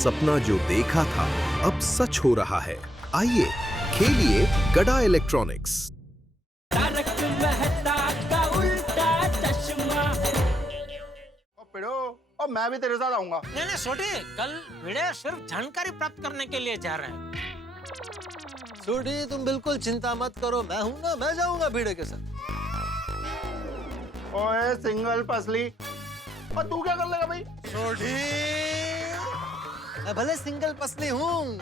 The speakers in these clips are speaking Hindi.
सपना जो देखा था अब सच हो रहा है। आइए खेलिए गड़ा इलेक्ट्रॉनिक्स। तारक मेहता का उल्टा चश्मा। पिड़ो, और मैं भी तेरे साथ आऊंगा। नहीं नहीं छोटे, कल भिड़े सिर्फ जानकारी प्राप्त करने के लिए जा रहे हैं। छोटी तुम बिल्कुल चिंता मत करो, मैं हूं ना, मैं जाऊंगा भिड़े के साथ। ओए सिंगल पसली, और तू क्या कर लेगा भाई? छोटी, मैं भले सिंगल पसली हूँ,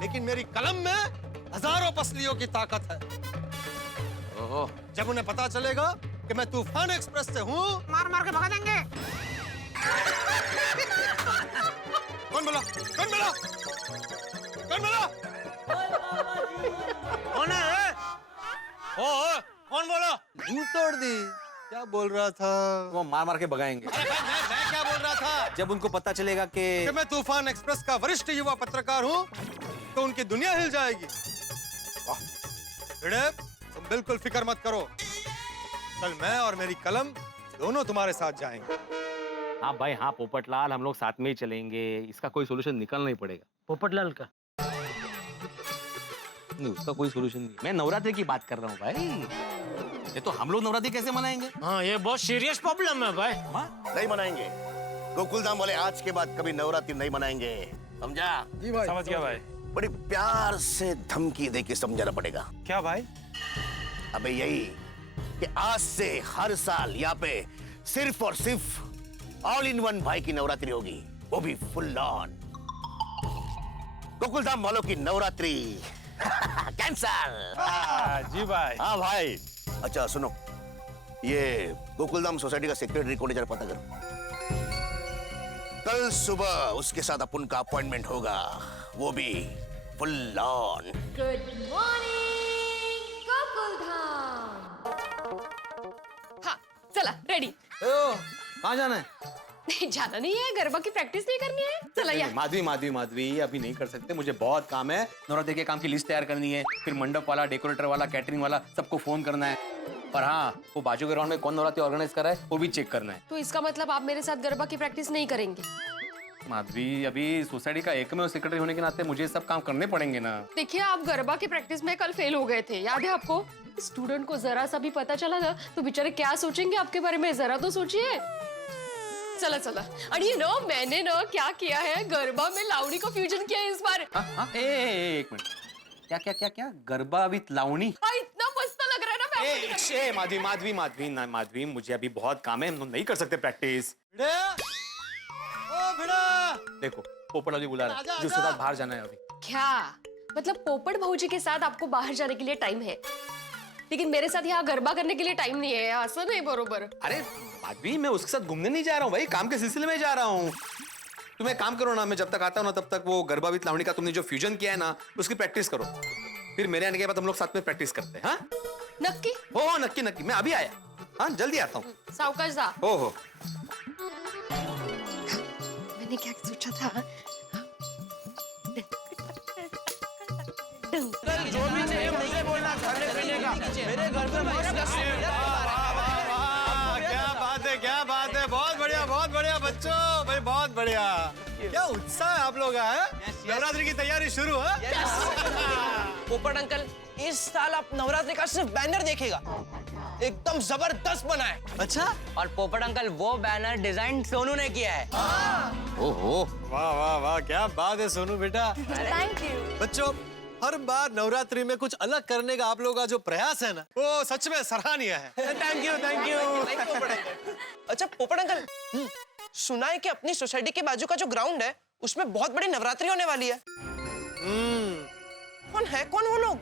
लेकिन मेरी कलम में हजारों पसलियों की ताकत है। ओहो, जब उन्हें पता चलेगा कि मैं तूफान एक्सप्रेस से हूँ, मार मार के भगा देंगे। कौन बोला? कौन बोला? कौन बोला? कौन है? ओ, कौन बोला? नींद तोड़ दी। क्या बोल रहा था? वो मार मार के भगाएंगे। अरे भाई, मैं क्या बोल रहा था? जब उनको पता चलेगा कि मैं तूफान एक्सप्रेस का वरिष्ठ युवा पत्रकार हूँ, तो उनकी दुनिया हिल जाएगी। भिड़े, तुम बिल्कुल फिक्र मत करो। कल मैं और मेरी कलम दोनों तुम्हारे साथ जाएंगे। हाँ भाई हाँ पोपटलाल, हम लोग साथ में ही चलेंगे। इसका कोई सोल्यूशन निकलना ही पड़ेगा। पोपटलाल का? नहीं, उसका कोई सोल्यूशन नहीं। मैं नवरात्रि की बात कर रहा हूँ भाई। ये तो हम लोग नवरात्रि कैसे मनाएंगे? हाँ, ये बहुत सीरियस प्रॉब्लम है भाई। नहीं मनाएंगे। गोकुलधाम वाले आज के बाद कभी नवरात्रि नहीं मनाएंगे, समझा? जी भाई। समझ गया भाई। बड़ी प्यार से धमकी दे के समझाना पड़ेगा। क्या भाई? अबे यही कि आज से हर साल यहाँ पे सिर्फ और सिर्फ ऑल इन वन भाई की नवरात्रि होगी, वो भी फुल ऑन। गोकुलधाम वालों की नवरात्रि कैंसल। जी भाई। हाँ भाई। अच्छा सुनो, ये गोकुलधाम सोसाइटी का सेक्रेटरी कौन है जरा पता करो। कल सुबह उसके साथ अपन का अपॉइंटमेंट होगा, वो भी full on. Good morning Gokuldham. हाँ चला रेडी। कहाँ जाना है? नहीं जाना नहीं है, गरबा की प्रैक्टिस नहीं करनी है। चला यार। माधवी माधवी माधवी, अभी नहीं कर सकते, मुझे बहुत काम है। नवरात्रि के काम की लिस्ट तैयार करनी है, फिर मंडप वाला, डेकोरेटर वाला, कैटरिंग वाला सबको फोन करना है। और हाँ, वो बाजू के ग्राउंड में कौन नवरात्रि ऑर्गेनाइज कर रहा है वो भी चेक करना है। तो इसका मतलब आप मेरे साथ गरबा की प्रैक्टिस नहीं करेंगे? माधवी, अभी सोसाइटी का एकमेव सेक्रेटरी होने के नाते मुझे सब काम करने पड़ेंगे ना। देखिए, आप गरबा की प्रैक्टिस में कल फेल हो गए थे, याद है आपको? स्टूडेंट को जरा सा भी पता चला ना तो बेचारे क्या सोचेंगे आपके बारे में, जरा तो सोचिए। चला चला। और ये नो, मैंने ना क्या किया है, गरबा में लावणी का फ्यूजन किया है इस बार। एक मिनट, क्या क्या क्या क्या? गरबा विद लावणी? हाँ, इतना मस्त लग रहा है ना। मैं आपको दिखाती हूँ। माधवी माधवी माधवी ना माधवी, मुझे अभी बहुत काम है, हम लोग नहीं कर सकते प्रैक्टिस। भिड़े, ओ भिड़ा। देखो पोपटलाल जी बुला रहे हैं, जिसके साथ बाहर जाना है अभी। क्या मतलब? पोपट भौजी के साथ आपको बाहर जाने के लिए टाइम है, लेकिन मेरे साथ यहाँ गरबा करने के लिए टाइम नहीं है। ऐसा नहीं बरोबर। अरे माधवी, मैं उसके साथ घूमने नहीं जा रहा हूँ भाई, काम के सिलसिले में जा रहा हूँ। तुम एक काम करो ना, मैं जब तक आता हूँ ना तब तक वो गरबा विद लावणी का तुमने जो फ्यूजन किया है ना उसकी प्रैक्टिस करो, फिर मेरे आने के बाद हम लोग साथ में प्रैक्टिस करते हैं। हाँ नक्की? हो नक्की नक्की, मैं अभी आया। हाँ जल्दी आता हूँ। सावकाश जा। हो मैंने क्या सोचा था? जो भी चाहिए मुझे बोलना, खाने पीने का। मेरे घर पे क्या बात है, बहुत बढ़िया बच्चों, भाई बहुत बढ़िया। क्या उत्साह है आप लोग का, है? नवरात्रि की तैयारी शुरू है। पोपट अंकल, इस साल आप नवरात्रि का सिर्फ बैनर देखेगा, एकदम जबरदस्त बना है। अच्छा? और पोपट अंकल, वो बैनर डिजाइन सोनू ने किया है। ओहो, वाह वाह वाह, क्या बात है सोनू बेटा। Thank you. बच्चों, हर बार नवरात्रि में कुछ अलग करने का आप लोगों का जो प्रयास है ना, वो सच में सराहनीय है। थैंक यू पोपट अंकल। अच्छा पोपट अंकल, सुना है कि अपनी सोसाइटी के बाजू का जो ग्राउंड है उसमें बहुत बड़ी नवरात्रि होने वाली है। कौन वो लोग?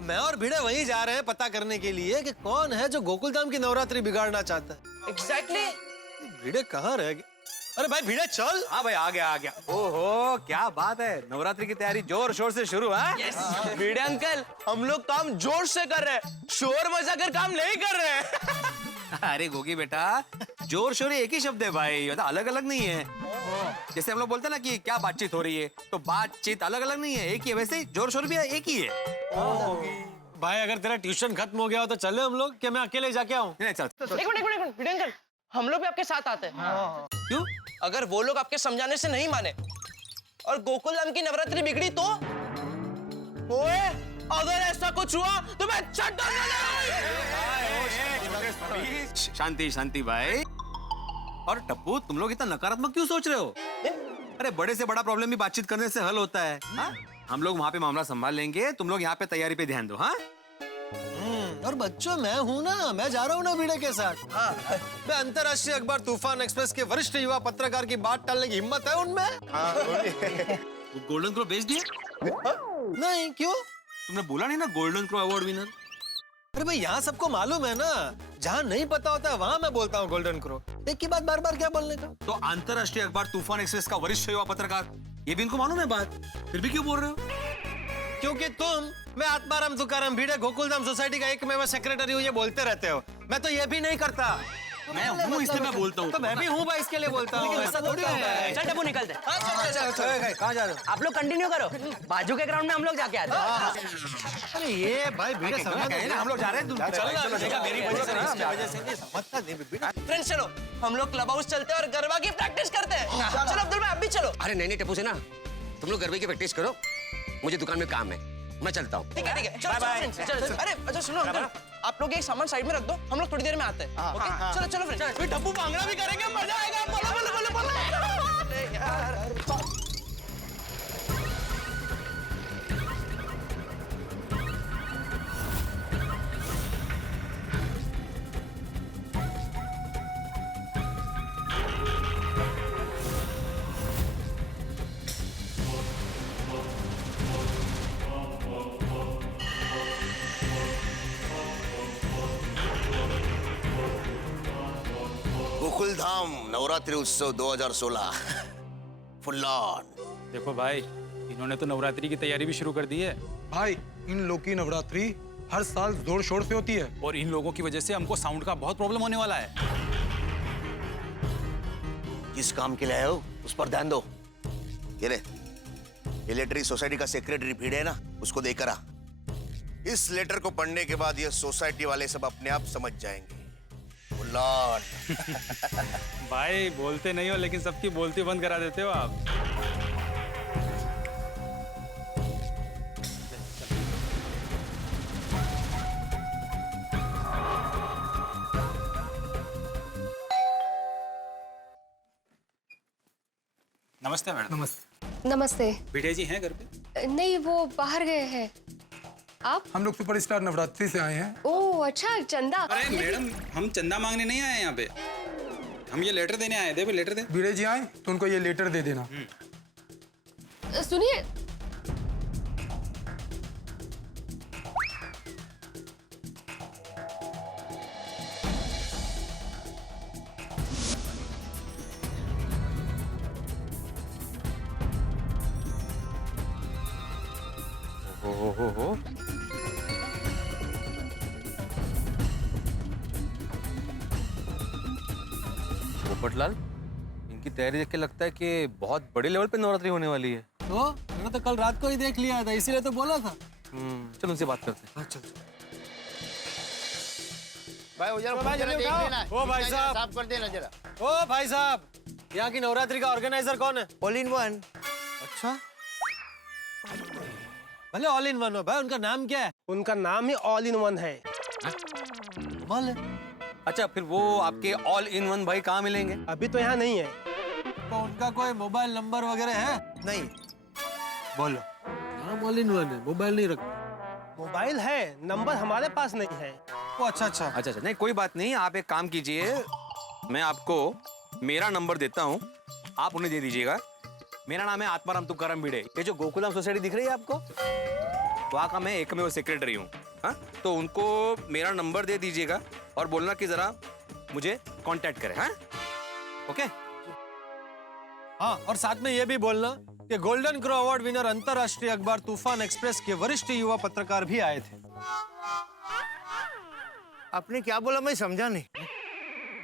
मैं और भिड़े वहीं जा रहे हैं पता करने के लिए कि कौन है जो गोकुलधाम की नवरात्रि बिगाड़ना चाहता है। एग्जैक्टली। भिड़े कहाँ रह गए? अरे भाई भिड़े चल। हाँ भाई आ गया। ओहो क्या बात है, नवरात्रि की तैयारी जोर शोर से शुरू है। भिड़े अंकल, हम लोग काम जोर से कर रहे हैं, शोर मचा कर काम नहीं कर रहे हैं। अरे गोगी बेटा, जोर शोर एक ही शब्द है भाई, मतलब अलग अलग नहीं है। जैसे हम लोग बोलते हैं ना कि क्या बातचीत हो रही है, तो बातचीत अलग अलग नहीं है, एक ही है। वैसे जोर शोर भी एक ही है। भाई अगर तेरा ट्यूशन खत्म हो गया हो तो चले हम लोग, क्या मैं अकेले जाके आऊं? नहीं चल। एक मिनट भिड़े अंकल, हम लोग भी आपके साथ आते हैं। क्यों? अगर वो लोग आपके समझाने से नहीं माने और गोकुलधाम की नवरात्रि बिगड़ी तो? ओए, अगर ऐसा कुछ हुआ तो मैं शांति शांति भाई। और टप्पू, तुम लोग इतना नकारात्मक क्यों सोच रहे हो? अरे बड़े से बड़ा प्रॉब्लम भी बातचीत करने से हल होता है। हाँ? हम लोग वहाँ पे मामला संभाल लेंगे, तुम लोग यहाँ पे तैयारी पे ध्यान दो। हाँ? और बच्चों, मैं हूँ ना, मैं जा रहा हूँ ना भिड़े के साथ। हाँ, मैं अंतर्राष्ट्रीय अखबार तूफान एक्सप्रेस के वरिष्ठ युवा पत्रकार की बात टालने की हिम्मत है उनमें? गोल्डन क्रो बेच दिया? नहीं, क्यों? तुमने बोला नहीं ना गोल्डन क्रो अवार्ड विनर? अरे भाई, यहाँ सबको मालूम है ना, जहाँ नहीं पता होता है वहाँ मैं बोलता हूँ गोल्डन क्रो। एक की बात बार बार क्या बोलने का? तो अंतर्राष्ट्रीय अखबार तूफान एक्सप्रेस का वरिष्ठ युवा पत्रकार, ये भी इनको मालूम है बात, फिर भी क्यों बोल रहे हो? क्योंकि तुम, मैं आत्माराम तुकाराम भिड़े गोकुलधाम सोसाइटी का एकमेव सेक्रेटरी हूँ, ये बोलते रहते हो। मैं तो ये भी नहीं करता। मैं हूँ इसलिए मैं बोलता हूँ। तो मैं भी हूँ भाई, इसके लिए बोलता हूँ। ऐसा थोड़ी होता है। चल टप्पू निकलते हैं। कहाँ जा रहे हो? आप लोग कंटिन्यू करो, बाजू के ग्राउंड में हम लोग जाके आते हैं। अरे ये भाई भिड़े समझ ना हम लोग जा रहे हैं। मेरी वजह से नहीं, इसकी वजह से नहीं समझता नहीं भिड़े। फ्रेंड्स चलो, हम लोग क्लब हाउस चलते हैं और गरबा की प्रैक्टिस करते हैं। चलो अब्दुल भाई, आप भी चलो। अरे नहीं टप्पू से ना, तुम लोग गरबे की प्रैक्टिस करो, मुझे दुकान में काम है, मैं चलता हूँ। ठीक है, चलो फ्रेंड्स, चलो। अरे अच्छा सुनो अंकल, आप लोग एक सामान साइड में रख दो, हम लोग थोड़ी देर में आते हैं। ओके, चलो चलो फ्रेंड्स। फिर डब्बू भांगड़ा भी करेंगे, मजा आएगा। बोलो बोलो बोलो बोलो। अरे यार, गोकुलधाम नवरात्रि उत्सव 2016 फुल ऑन। देखो भाई, इन्होंने तो नवरात्रि की तैयारी भी शुरू कर दी है। भाई, इन लोग की नवरात्रि हर साल जोर शोर से होती है और इन लोगों की वजह से हमको साउंड का बहुत प्रॉब्लम होने वाला है। किस काम के लिए आए हो उस पर ध्यान दो। ये ले, ये लेटर इस सोसाइटी का सेक्रेटरी भिड़े है ना, उसको देकर आ। इस लेटर को पढ़ने के बाद ये सोसाइटी वाले सब अपने आप समझ जाएंगे। भाई बोलते नहीं हो, लेकिन सबकी बोलती बंद करा देते हो आप। नमस्ते मैडम। नमस्ते। नमस्ते। भिड़े जी हैं घर पे? नहीं, वो बाहर गए हैं। आप? हम लोग सुपरस्टार नवरात्रि से आए हैं। ओह अच्छा, चंदा। अरे मैडम, हम चंदा मांगने नहीं आए यहाँ पे, हम ये लेटर देने आए थे। लेटर दे। भिड़े जी आए तो उनको ये लेटर दे देना। सुनिए, हो। पोपटलाल, इनकी तैयारी देख के लगता है कि बहुत बड़े लेवल पे नवरात्रि होने वाली है। तो मैंने तो कल रात को ही देख लिया था, इसीलिए तो बोला था। चलो उनसे बात करते हैं। भाई वो जरा भाई, जरा जल्दी देख उठाओ। लेना। ओ भाई साहब। साफ कर देना जरा। ओ भाई साहब, यहाँ की नवरात्रि का ऑर्गेनाइजर कौन है? All in one. अच्छा, भले ऑल इन वन हो भाई, उनका नाम क्या है? उनका नाम ही ऑल इन वन है। कमाल है। अच्छा, फिर वो आपके ऑल इन वन भाई कहाँ मिलेंगे? अभी तो यहाँ नहीं है। तो उनका कोई मोबाइल नंबर वगैरह है? नहीं। बोलो। नाम ऑल इन वन है, मोबाइल नहीं रखते। मोबाइल है, नंबर हमारे पास नहीं है। ओ अच्छा, नहीं कोई बात नहीं, आप एक काम कीजिए, मैं आपको मेरा नंबर देता हूँ, आप उन्हें दे दीजिएगा। मेरा नाम है आत्माराम तुकाराम भिड़े। ये जो गोकुलधाम सोसाइटी दिख रही है आपको, वहाँ का मैं एकमेव सेक्रेटरी हूँ। हाँ, तो उनको मेरा नंबर दे दीजिएगा और बोलना कि जरा मुझे कांटेक्ट करें। हाँ, ओके। हाँ, और साथ में ये भी बोलना कि गोल्डन क्रो अवार्ड विनर अंतर्राष्ट्रीय अखबार तूफान एक्सप्रेस के वरिष्ठ युवा पत्रकार भी आए थे। आपने क्या बोला, मैं समझा नहीं।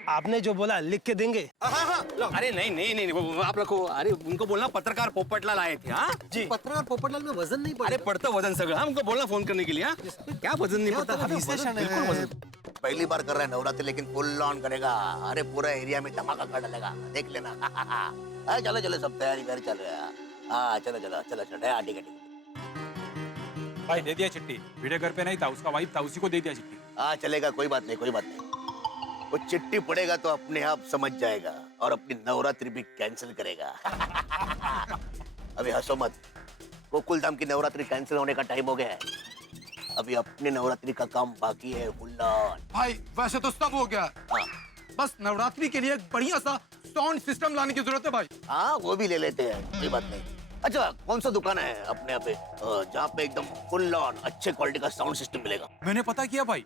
आपने जो बोला लिख के देंगे। अरे नहीं, वो आप लोग को, अरे उनको बोलना पत्रकार पोपटलाल आए थे। हाँ जी, पत्रकार पोपटलाल में वजन नहीं पड़ता। अरे पड़ता वजन सगळं, हमको बोलना फोन करने के लिए। हाँ, क्या वजन नहीं पड़ता? बिल्कुल वजन। पहली बार कर रहा है नवरात्रि, लेकिन फुल ऑन करेगा। अरे पूरा एरिया में धमाका कर डालेगा, देख लेना। चलो चलो, सब तैयारी कर चल रहा है। हाँ चलो चलो चलो चलो हाँ ठीक है ठीक है। भाई दे दिया चिट्ठी, वीडियो घर पे नहीं था, उसका वाइफ था, उसी को दे दिया चिट्ठी। हाँ चलेगा, कोई बात नहीं कोई बात नहीं। वो चिट्ठी पड़ेगा तो अपने आप समझ जाएगा और अपनी नवरात्रि भी कैंसिल करेगा। अभी हंसो मत, वो कुलधाम की नवरात्रि कैंसिल होने का टाइम हो गया है। अभी अपने नवरात्रि का काम बाकी है फुल्लान। भाई वैसे तो सब हो गया, हाँ बस नवरात्रि के लिए एक बढ़िया सा साउंड सिस्टम लाने की जरूरत है भाई। हाँ वो भी ले लेते हैं, कोई बात नहीं। अच्छा कौन सा दुकान है अपने यहाँ पे जहाँ पे एकदम फुल ऑन अच्छे क्वालिटी का साउंड सिस्टम मिलेगा? मैंने पता किया भाई,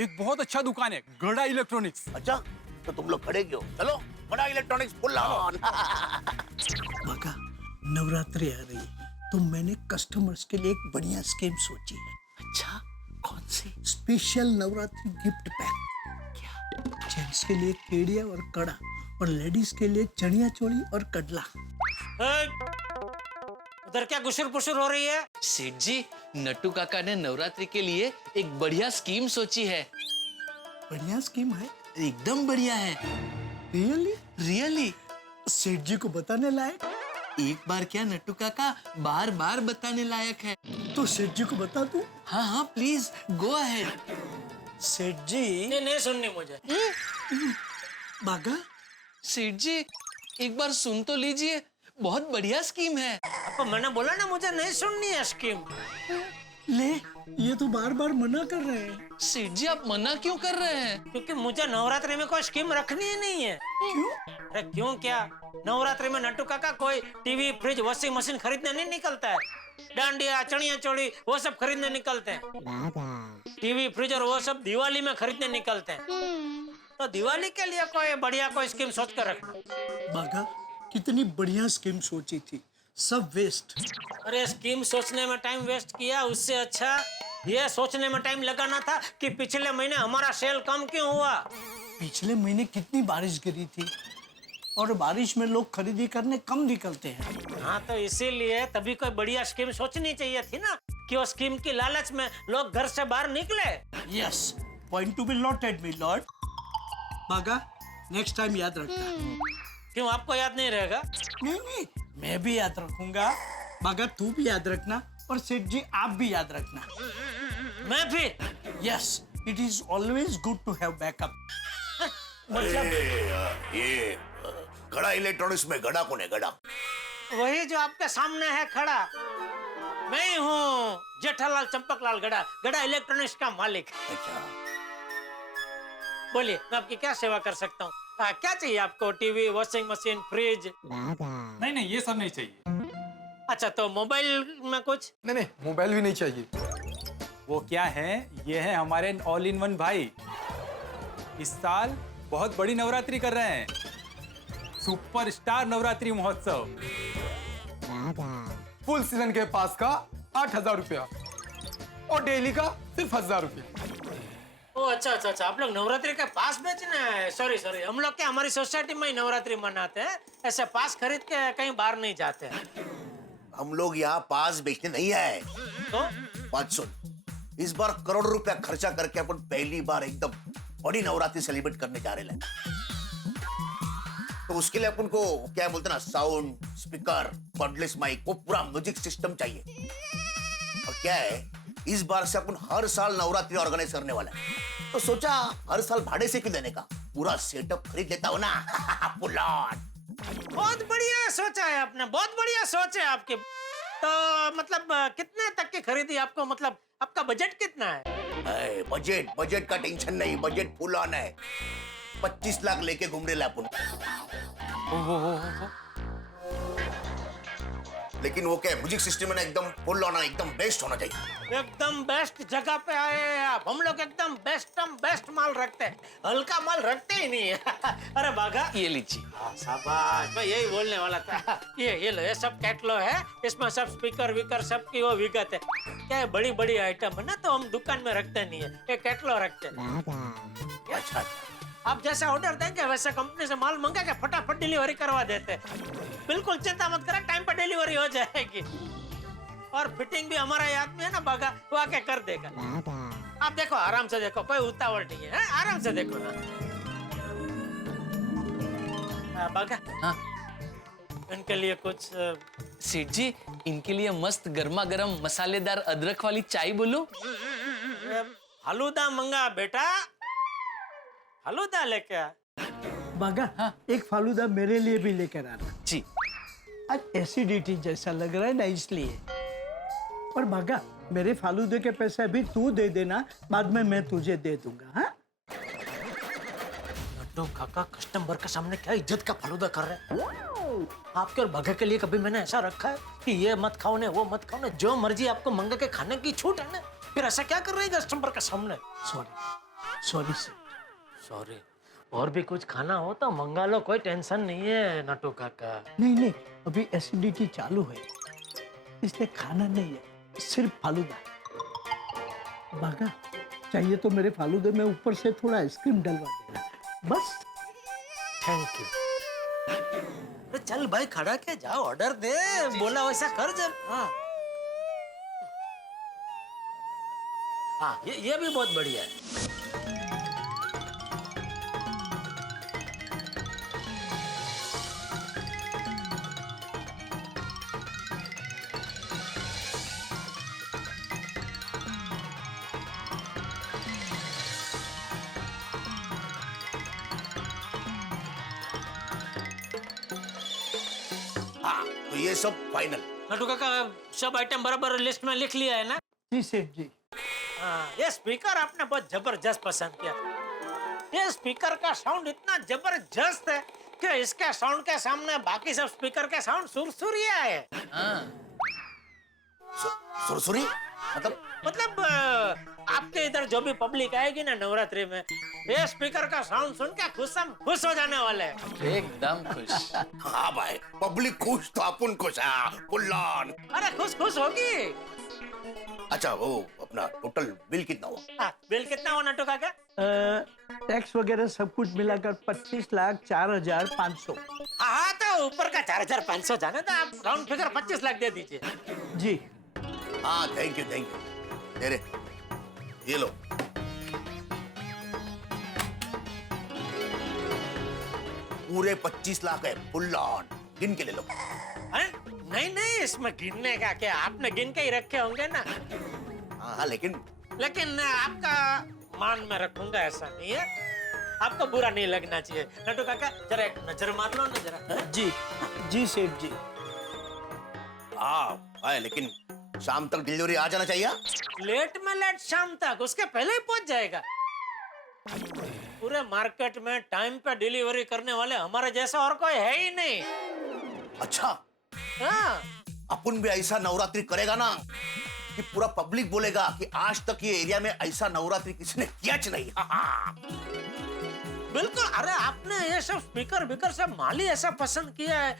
एक बहुत अच्छा दुकान है, गड़ा इलेक्ट्रॉनिक्स। अच्छा तो तुम लोग खड़े क्यों? चलो बड़ा इलेक्ट्रॉनिक्स फुल ऑन। मगा नवरात्रि आ रही है तो मैंने कस्टमर्स के लिए एक बढ़िया स्कीम सोची है। अच्छा कौन सी? Special Navratri gift pack. क्या? जेंट्स के लिए केडिया और कड़ा और लेडीज के लिए चनिया चोली और कड़ला। उधर क्या गुशुर पुशुर हो रही है? सेठ जी, नट्टू काका ने नवरात्रि के लिए एक बढ़िया स्कीम सोची है। बढ़िया स्कीम है? एकदम बढ़िया है। रियली? रियली? सेठ जी को बताने लायक? एक बार क्या नट्टू काका, बार बार बताने लायक है। तो सेठ जी को बता दूं? हाँ हाँ प्लीज गो अहेड। सेठ जी नहीं सुननी मुझे। बागा सेठ जी एक बार सुन तो लीजिए, बहुत बढ़िया स्कीम है। आपको मैंने बोला ना मुझे नहीं सुननी है स्कीम। ले, ये तो बार बार मना कर रहे हैं। सेठ जी आप मना क्यों कर रहे हैं? क्योंकि मुझे नवरात्रि में कोई स्कीम रखनी ही नहीं है। क्यों? अरे क्यों क्या, नवरात्रि में नट्टू काका कोई टीवी फ्रिज वॉशिंग मशीन खरीदने नहीं निकलता है। डांडिया चनिया चोली वो सब खरीदने निकलते हैं। टीवी फ्रिज और वो सब दिवाली में खरीदने निकलते हैं। तो दिवाली के लिए कोई बढ़िया कोई स्कीम सोच कर रखना। बागा कितनी बढ़िया स्कीम सोची थी, सब वेस्ट। अरे स्कीम सोचने में टाइम वेस्ट किया, उससे अच्छा ये सोचने में टाइम लगाना था कि पिछले महीने हमारा सेल कम क्यों हुआ। पिछले महीने कितनी बारिश गिरी थी और बारिश में लोग खरीदी करने कम निकलते हैं। हाँ तो इसीलिए तभी कोई बढ़िया स्कीम सोचनी चाहिए थी ना, कि वो स्कीम की लालच में लोग घर से बाहर निकले। Yes, point to be noted me Lord. बागा नेक्स्ट टाइम याद रखना। क्यों आपको याद नहीं रहेगा? नहीं मैं भी याद रखूंगा। बागा तू भी याद रखना और सेठ जी आप भी याद रखना। मैं भी? Yes, it is always good to have backup. ये गड़ा इलेक्ट्रॉनिक्स में गड़ा कौन है? गड़ा वही जो आपके सामने है खड़ा, मैं ही हूँ जेठालाल चंपकलाल गड़ा, गड़ा इलेक्ट्रॉनिक्स का मालिक। अच्छा बोलिए मैं आपकी क्या सेवा कर सकता हूँ? क्या चाहिए आपको? TV, washing machine, fridge? नहीं ये सब नहीं चाहिए। अच्छा तो मोबाइल में कुछ? नहीं मोबाइल भी नहीं चाहिए। वो क्या है, ये है हमारे ऑल इन वन भाई। इस साल बहुत बड़ी नवरात्रि कर रहे हैं, सुपरस्टार नवरात्रि महोत्सव। फुल सीजन के पास का 8,000 रुपया और डेली का सिर्फ 1,000 रुपया। ओ अच्छा आप लोग नवरात्रि का पास बेचना है? सॉरी हम लोग क्या हमारी सोसाइटी में ही नवरात्रि मनाते हैं, ऐसे पास खरीद के कहीं बाहर नहीं जाते हैं। हम लोग यहाँ पास बेचने नहीं आए। तो बात सुन, इस बार करोड़ रुपया खर्चा करके अपन पहली बार एकदम बड़ी नवरात्रि सेलिब्रेट करने जा रहे हैं। तो उसके लिए अपन को क्या बोलते ना, साउंड, स्पीकर, कॉर्डलेस माइक, वो पूरा म्यूजिक सिस्टम चाहिए। और क्या है, इस बार से अपन हर साल नवरात्रि ऑर्गेनाइज करने वाला है। तो सोचा हर साल भाड़े से क्यों देने का, पूरा सेटअप खरीद लेता हो ना। बहुत बढ़िया सोचा है आपने, बहुत बढ़िया सोच है आपकी। तो मतलब कितने तक की खरीदी आपको, मतलब आपका बजट कितना है? बजट का टेंशन नहीं, बजट फुल ऑन है। 25 लाख लेके घूम रहे अपन। लेकिन वो क्या म्यूजिक सिस्टम है ना, एकदम फुल ऑन, एकदम बेस्ट होना चाहिए। एकदम बेस्ट जगह पे आए हैं आप। हम लोग एकदम बेस्ट माल रखते हैं, हल्का माल रखते ही नहीं है। अरे बागा ये लीजिए। शाबाश, मैं यही बोलने वाला था। ये लो, ये सब कैटलॉग है, इसमें सब स्पीकर विकर सब की वो विगत है। क्या है, बड़ी बड़ी आइटम है ना, तो हम दुकान में रखते नहीं है, ये कैटलॉग रखते हैं। अच्छा आप जैसा ऑर्डर देंगे वैसे कंपनी से माल मंगा के फटाफट डिलीवरी करवा देते हैं। बिल्कुल चिंता मत करें, टाइम पर डिलीवरी हो जाएगी। और फिटिंग भी हमारा ही आदमी है ना बागा, वो आके कर देगा। आप देखो, आराम से देखो, कोई उतावल नहीं है, आराम से देखो ना। बागा हाँ? इनके लिए कुछ सेठ जी, इनके लिए मस्त गर्मा गर्म मसालेदार अदरक वाली चाय बोलो। फालूदा मंगा बेटा, फालूदा लेके आ। बागा एक फालूदा मेरे लिए भी लेकर आना। जी। आज एसिडिटी जैसा लग रहा है ना, इसलिए। और बागा मेरे फालूदे के पैसे भी तू दे देना, बाद में मैं तुझे दे दूंगा। हाँ नट्टू काका कस्टमर के सामने क्या इज्जत का फालूदा कर रहे हैं? आपके और भगे के लिए कभी मैंने ऐसा रखा है कि ये मत खाओ ने वो मत खाओ ने, जो मर्जी आपको मंगा के खाने की छूट है ना, फिर ऐसा क्या कर रहे हैं कस्टमर के सामने? Sorry sorry sir. सॉरी। और भी कुछ खाना हो तो मंगा लो, कोई टेंशन नहीं है नट्टू काका। नहीं नहीं, अभी एसिडिटी चालू है, इसलिए खाना नहीं है, सिर्फ फालूदा। बागा चाहिए तो मेरे फालूदे में ऊपर से थोड़ा आइसक्रीम डलवा देना, बस। Thank you. अरे चल भाई, खड़ा के जाओ, ऑर्डर दे, बोला वैसा कर जब। हाँ हाँ, ये भी बहुत बढ़िया है। हाँ, तो ये सब फाइनल। नट्टू काका सब आइटम बराबर लिस्ट में लिख लिया है ना? जी सेठ जी। हाँ, ये स्पीकर आपने बहुत जबरदस्त पसंद किया। ये स्पीकर का साउंड इतना जबरदस्त है कि इसके साउंड के सामने बाकी सब स्पीकर के साउंड सुरसुरिया है। सुरसुरी मतलब आपके इधर जो भी पब्लिक आएगी ना नवरात्रि में, ये स्पीकर का साउंड सुन के खुश हो जाने वाले हैं। एकदम खुश। हाँ भाई, पब्लिक खुश तो अपन खुश है, पुल्लान। अरे खुश होगी। अच्छा, वो अपना टोटल बिल कितना हुआ? हाँ, बिल कितना हुआ नट्टू काका? टैक्स वगैरह सब कुछ मिलाकर 25,04,500। हाँ, तो ऊपर का 4,500 जाने तो आप राउंड फिगर 25 लाख दे दीजिए। जी। हाँ, थैंक यू दे रे, ये लो। पूरे 25 लाख है, फुल ऑन। गिन के ले लो। अरे नहीं, इसमें गिनने का क्या, आपने गिन के ही रखे होंगे ना। हाँ, लेकिन आपका मान में रखूंगा, ऐसा नहीं है, आपको बुरा नहीं लगना चाहिए। नट्टू काका जरा एक नजर मार लो ना जरा। जी जी सेठ जी। हाँ, लेकिन शाम तक डिलीवरी आ जाना चाहिए। लेट में लेट शाम तक, उसके पहले ही पहुंच जाएगा। पूरे मार्केट में टाइम पे डिलीवरी करने वाले हमारे जैसा और कोई है ही नहीं। अच्छा, हाँ, अपन भी ऐसा नवरात्रि करेगा ना कि पूरा पब्लिक बोलेगा कि आज तक ये एरिया में ऐसा नवरात्रि किसी ने किया नहीं। बिल्कुल। अरे आपने ये सब स्पीकर सब माली ऐसा पसंद किया है,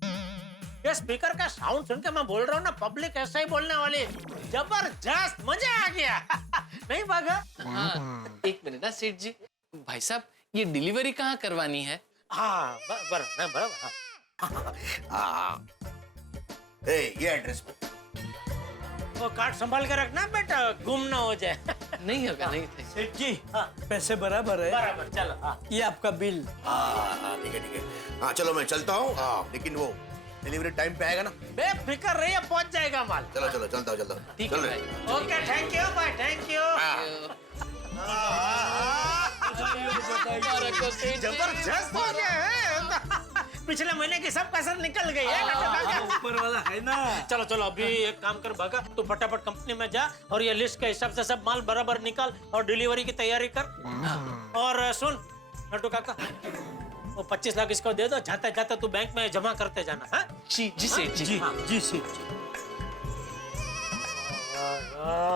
ये स्पीकर का साउंड सुन के मैं बोल रहा हूँ ना, पब्लिक ऐसा ही बोलने वाली। जबरदस्त, मजा आ गया। नहीं बागा? हाँ, एक मिनट ना सेठ जी, भाई साहब ये डिलीवरी कहाँ करवानी है? हाँ, बराबर। हाँ, ये एड्रेस पे। वो कार्ड संभाल के रखना बेटा, गुम ना हो जाए। नहीं होगा, नहीं। सेठ जी, पैसे बराबर है? बराबर, चलो। हाँ, ये आपका बिल। हाँ, ठीक है। हाँ, चलो मैं चलता हूँ। हाँ, लेकिन वो डिलीवरी टाइम पे आएगा ना? बेफिक्र रहिए, पहुंच जाएगा माल। चलो, चलता हूँ। ठीक है भाई। ओके, थैंक यू भाई, थैंक यू। जबरदस्त हो गया है। पिछले महीने की सब कसर निकल गई है। ऊपर वाला है ना। चलो, अभी एक काम कर भागा, तू फटाफट कंपनी में जा और ये लिस्ट के हिसाब से सब माल बराबर निकाल और डिलीवरी की तैयारी कर। और सुन नट्टू काका, वो 25 लाख इसको दे दो, जाता तू बैंक में जमा करते जाना। हाँ? जी सेठ जी। जी सेठ जी।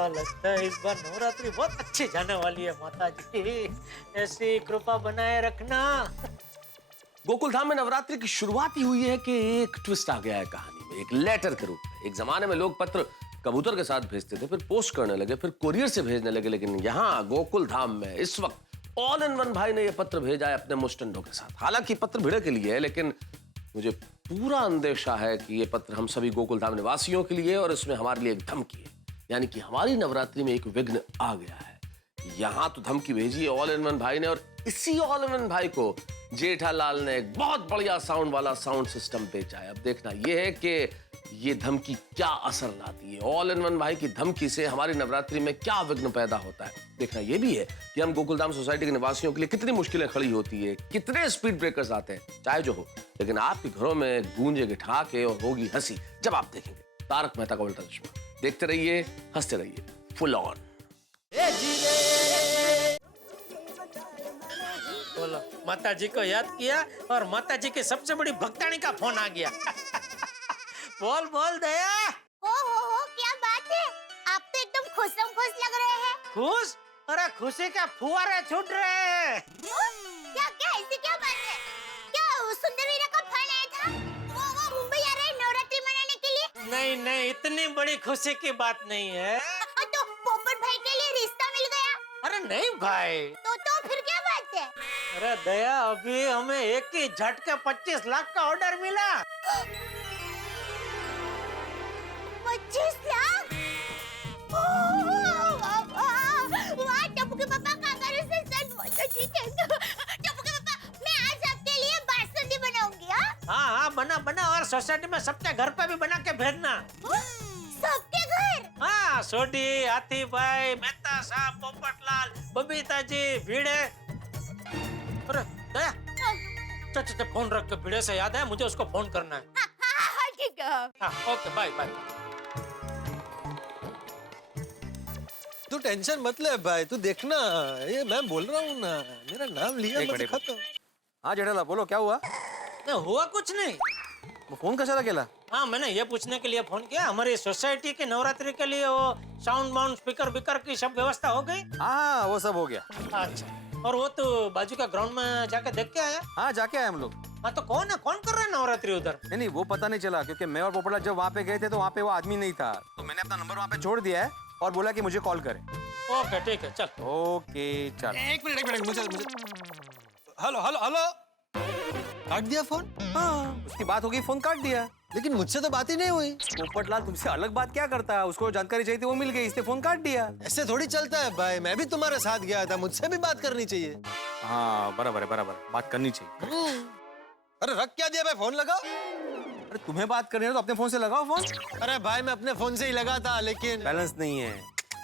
लगता है इस बार नवरात्रि बहुत अच्छी जाने वाली है। माता जी ऐसी कृपा बनाए रखना। गोकुल धाम में नवरात्रि की शुरुआत ही हुई है कि एक ट्विस्ट आ गया है कहानी में, एक लेटर के रूप में। एक जमाने में लोग पत्र कबूतर के साथ भेजते थे, फिर पोस्ट करने लगे, फिर कुरियर से भेजने लगे, लेकिन यहाँ गोकुल धाम में इस वक्त ऑल इन वन भाई ने यह पत्र भेजा है अपने मुस्टंडों के साथ। हालांकि पत्र भिड़े के लिए है, लेकिन मुझे पूरा अंदेशा है कि यह पत्र हम सभी गोकुल धाम निवासियों के लिए, और इसमें हमारे लिए एक धमकी है, यानी कि हमारी नवरात्रि में एक विघ्न आ गया है। यहाँ तो धमकी भेजी है ऑल इन वन भाई ने, और इसी ऑल इन वन भाई को जेठालाल ने एक बहुत बढ़िया साउंड वाला साउंड सिस्टम बेचा है। अब देखना यह है कि ये धमकी क्या असर लाती है। ऑल इन वन भाई की धमकी से हमारी नवरात्रि में क्या विघ्न पैदा होता है। देखना यह भी है कि हम गोकुलधाम सोसाइटी के निवासियों के लिए कितनी मुश्किलें खड़ी होती है, कितने स्पीड ब्रेकर्स आते हैं, चाहे जो हो, लेकिन आपके घरों में गूंजेगी ठहाके और होगी हंसी जब आप देखेंगे तारक मेहता का उल्टा चश्मा। देखते रहिए, हंसते रहिए, फुल ऑन। बोलो, माता जी को याद किया और माता जी के सबसे बड़ी भक्तानी का फोन आ गया। बोल बोल दया। हो क्या बात है, आप तो एकदम खुशम खुश लग रहे हैं। खुश? अरे खुशी का फुहारे छूट रहे हैं। क्या क्या ऐसी क्या बात है? क्या सुंदर वीरा का फोन आया था? वो मुंबई आ रहे हैं नवरात्रि मनाने के लिए? नहीं नहीं, इतनी बड़ी खुशी की बात नहीं है। तो पोपट भाई के लिए रिश्ता मिल गया? अरे नहीं भाई। तो फिर क्या बात है? अरे दया, अभी हमें एक ही झटके 25 लाख का ऑर्डर मिला। 25 लाख? वाह, टप्पू के पापा कांगारू से सच बोलो, ठीक है। टप्पू के पापा, मैं आज आपके लिए बासुंदी बनाऊंगी। हाँ, बना और सोसाइटी में सबके घर पे भी बना के भेजना। सबके घर? हाँ, सोडी, हाथी भाई, मेहता साहब, पोपटलाल, बबीता जी, भिड़े। अरे दया, चल फोन रख के, भिड़े से याद है मुझे उसको फोन करना है। हाँ, ठीक है। हाँ, ओके, बाय बाय। तू टेंशन मत ले भाई, तू देखना, ये मैं बोल रहा हूँ ना, मेरा नाम लिया मत खत्म। हाँ जेठालाल बोलो, क्या हुआ? नहीं हुआ कुछ नहीं। वो फोन कैसा लगा? हाँ, मैंने ये पूछने के लिए फोन किया, हमारी सोसाइटी के नवरात्रि के लिए वो साउंड बाउंड स्पीकर बिकर की सब व्यवस्था हो गई? हाँ वो सब हो गया। अच्छा, और वो तो बाजू का ग्राउंड में जाके देख के आया? हाँ जाके आए हम लोग। हाँ, तो कौन कर रहा है नवरात्रि उधर? नहीं वो पता नहीं चला, क्योंकि मैं और पोपटलाल जब वहाँ पे गए थे तो वहाँ पे वो आदमी नहीं था, तो मैंने अपना नंबर वहाँ पे छोड़ दिया है और बोला कि मुझे कॉल करे। ओके ठीक है, चल। ओके चल। एक मिनट मुझे हेलो काट दिया फोन? हाँ, उसकी बात होगी, फोन काट दिया, लेकिन मुझसे तो बात ही नहीं हुई। पोपटलाल तुमसे अलग बात क्या करता है, उसको जानकारी चाहिए थी, वो मिल गई, इसने फोन काट दिया। ऐसे थोड़ी चलता है भाई, मैं भी तुम्हारे साथ गया था, मुझसे भी बात करनी चाहिए। हाँ बराबर है, बात करनी चाहिए। अरे रख क्या दिया भाई, फोन लगाओ। अरे तुम्हें बात करनी है तो अपने फोन से लगाओ फोन। अरे भाई मैं अपने फोन से ही लगा था, लेकिन बैलेंस नहीं है।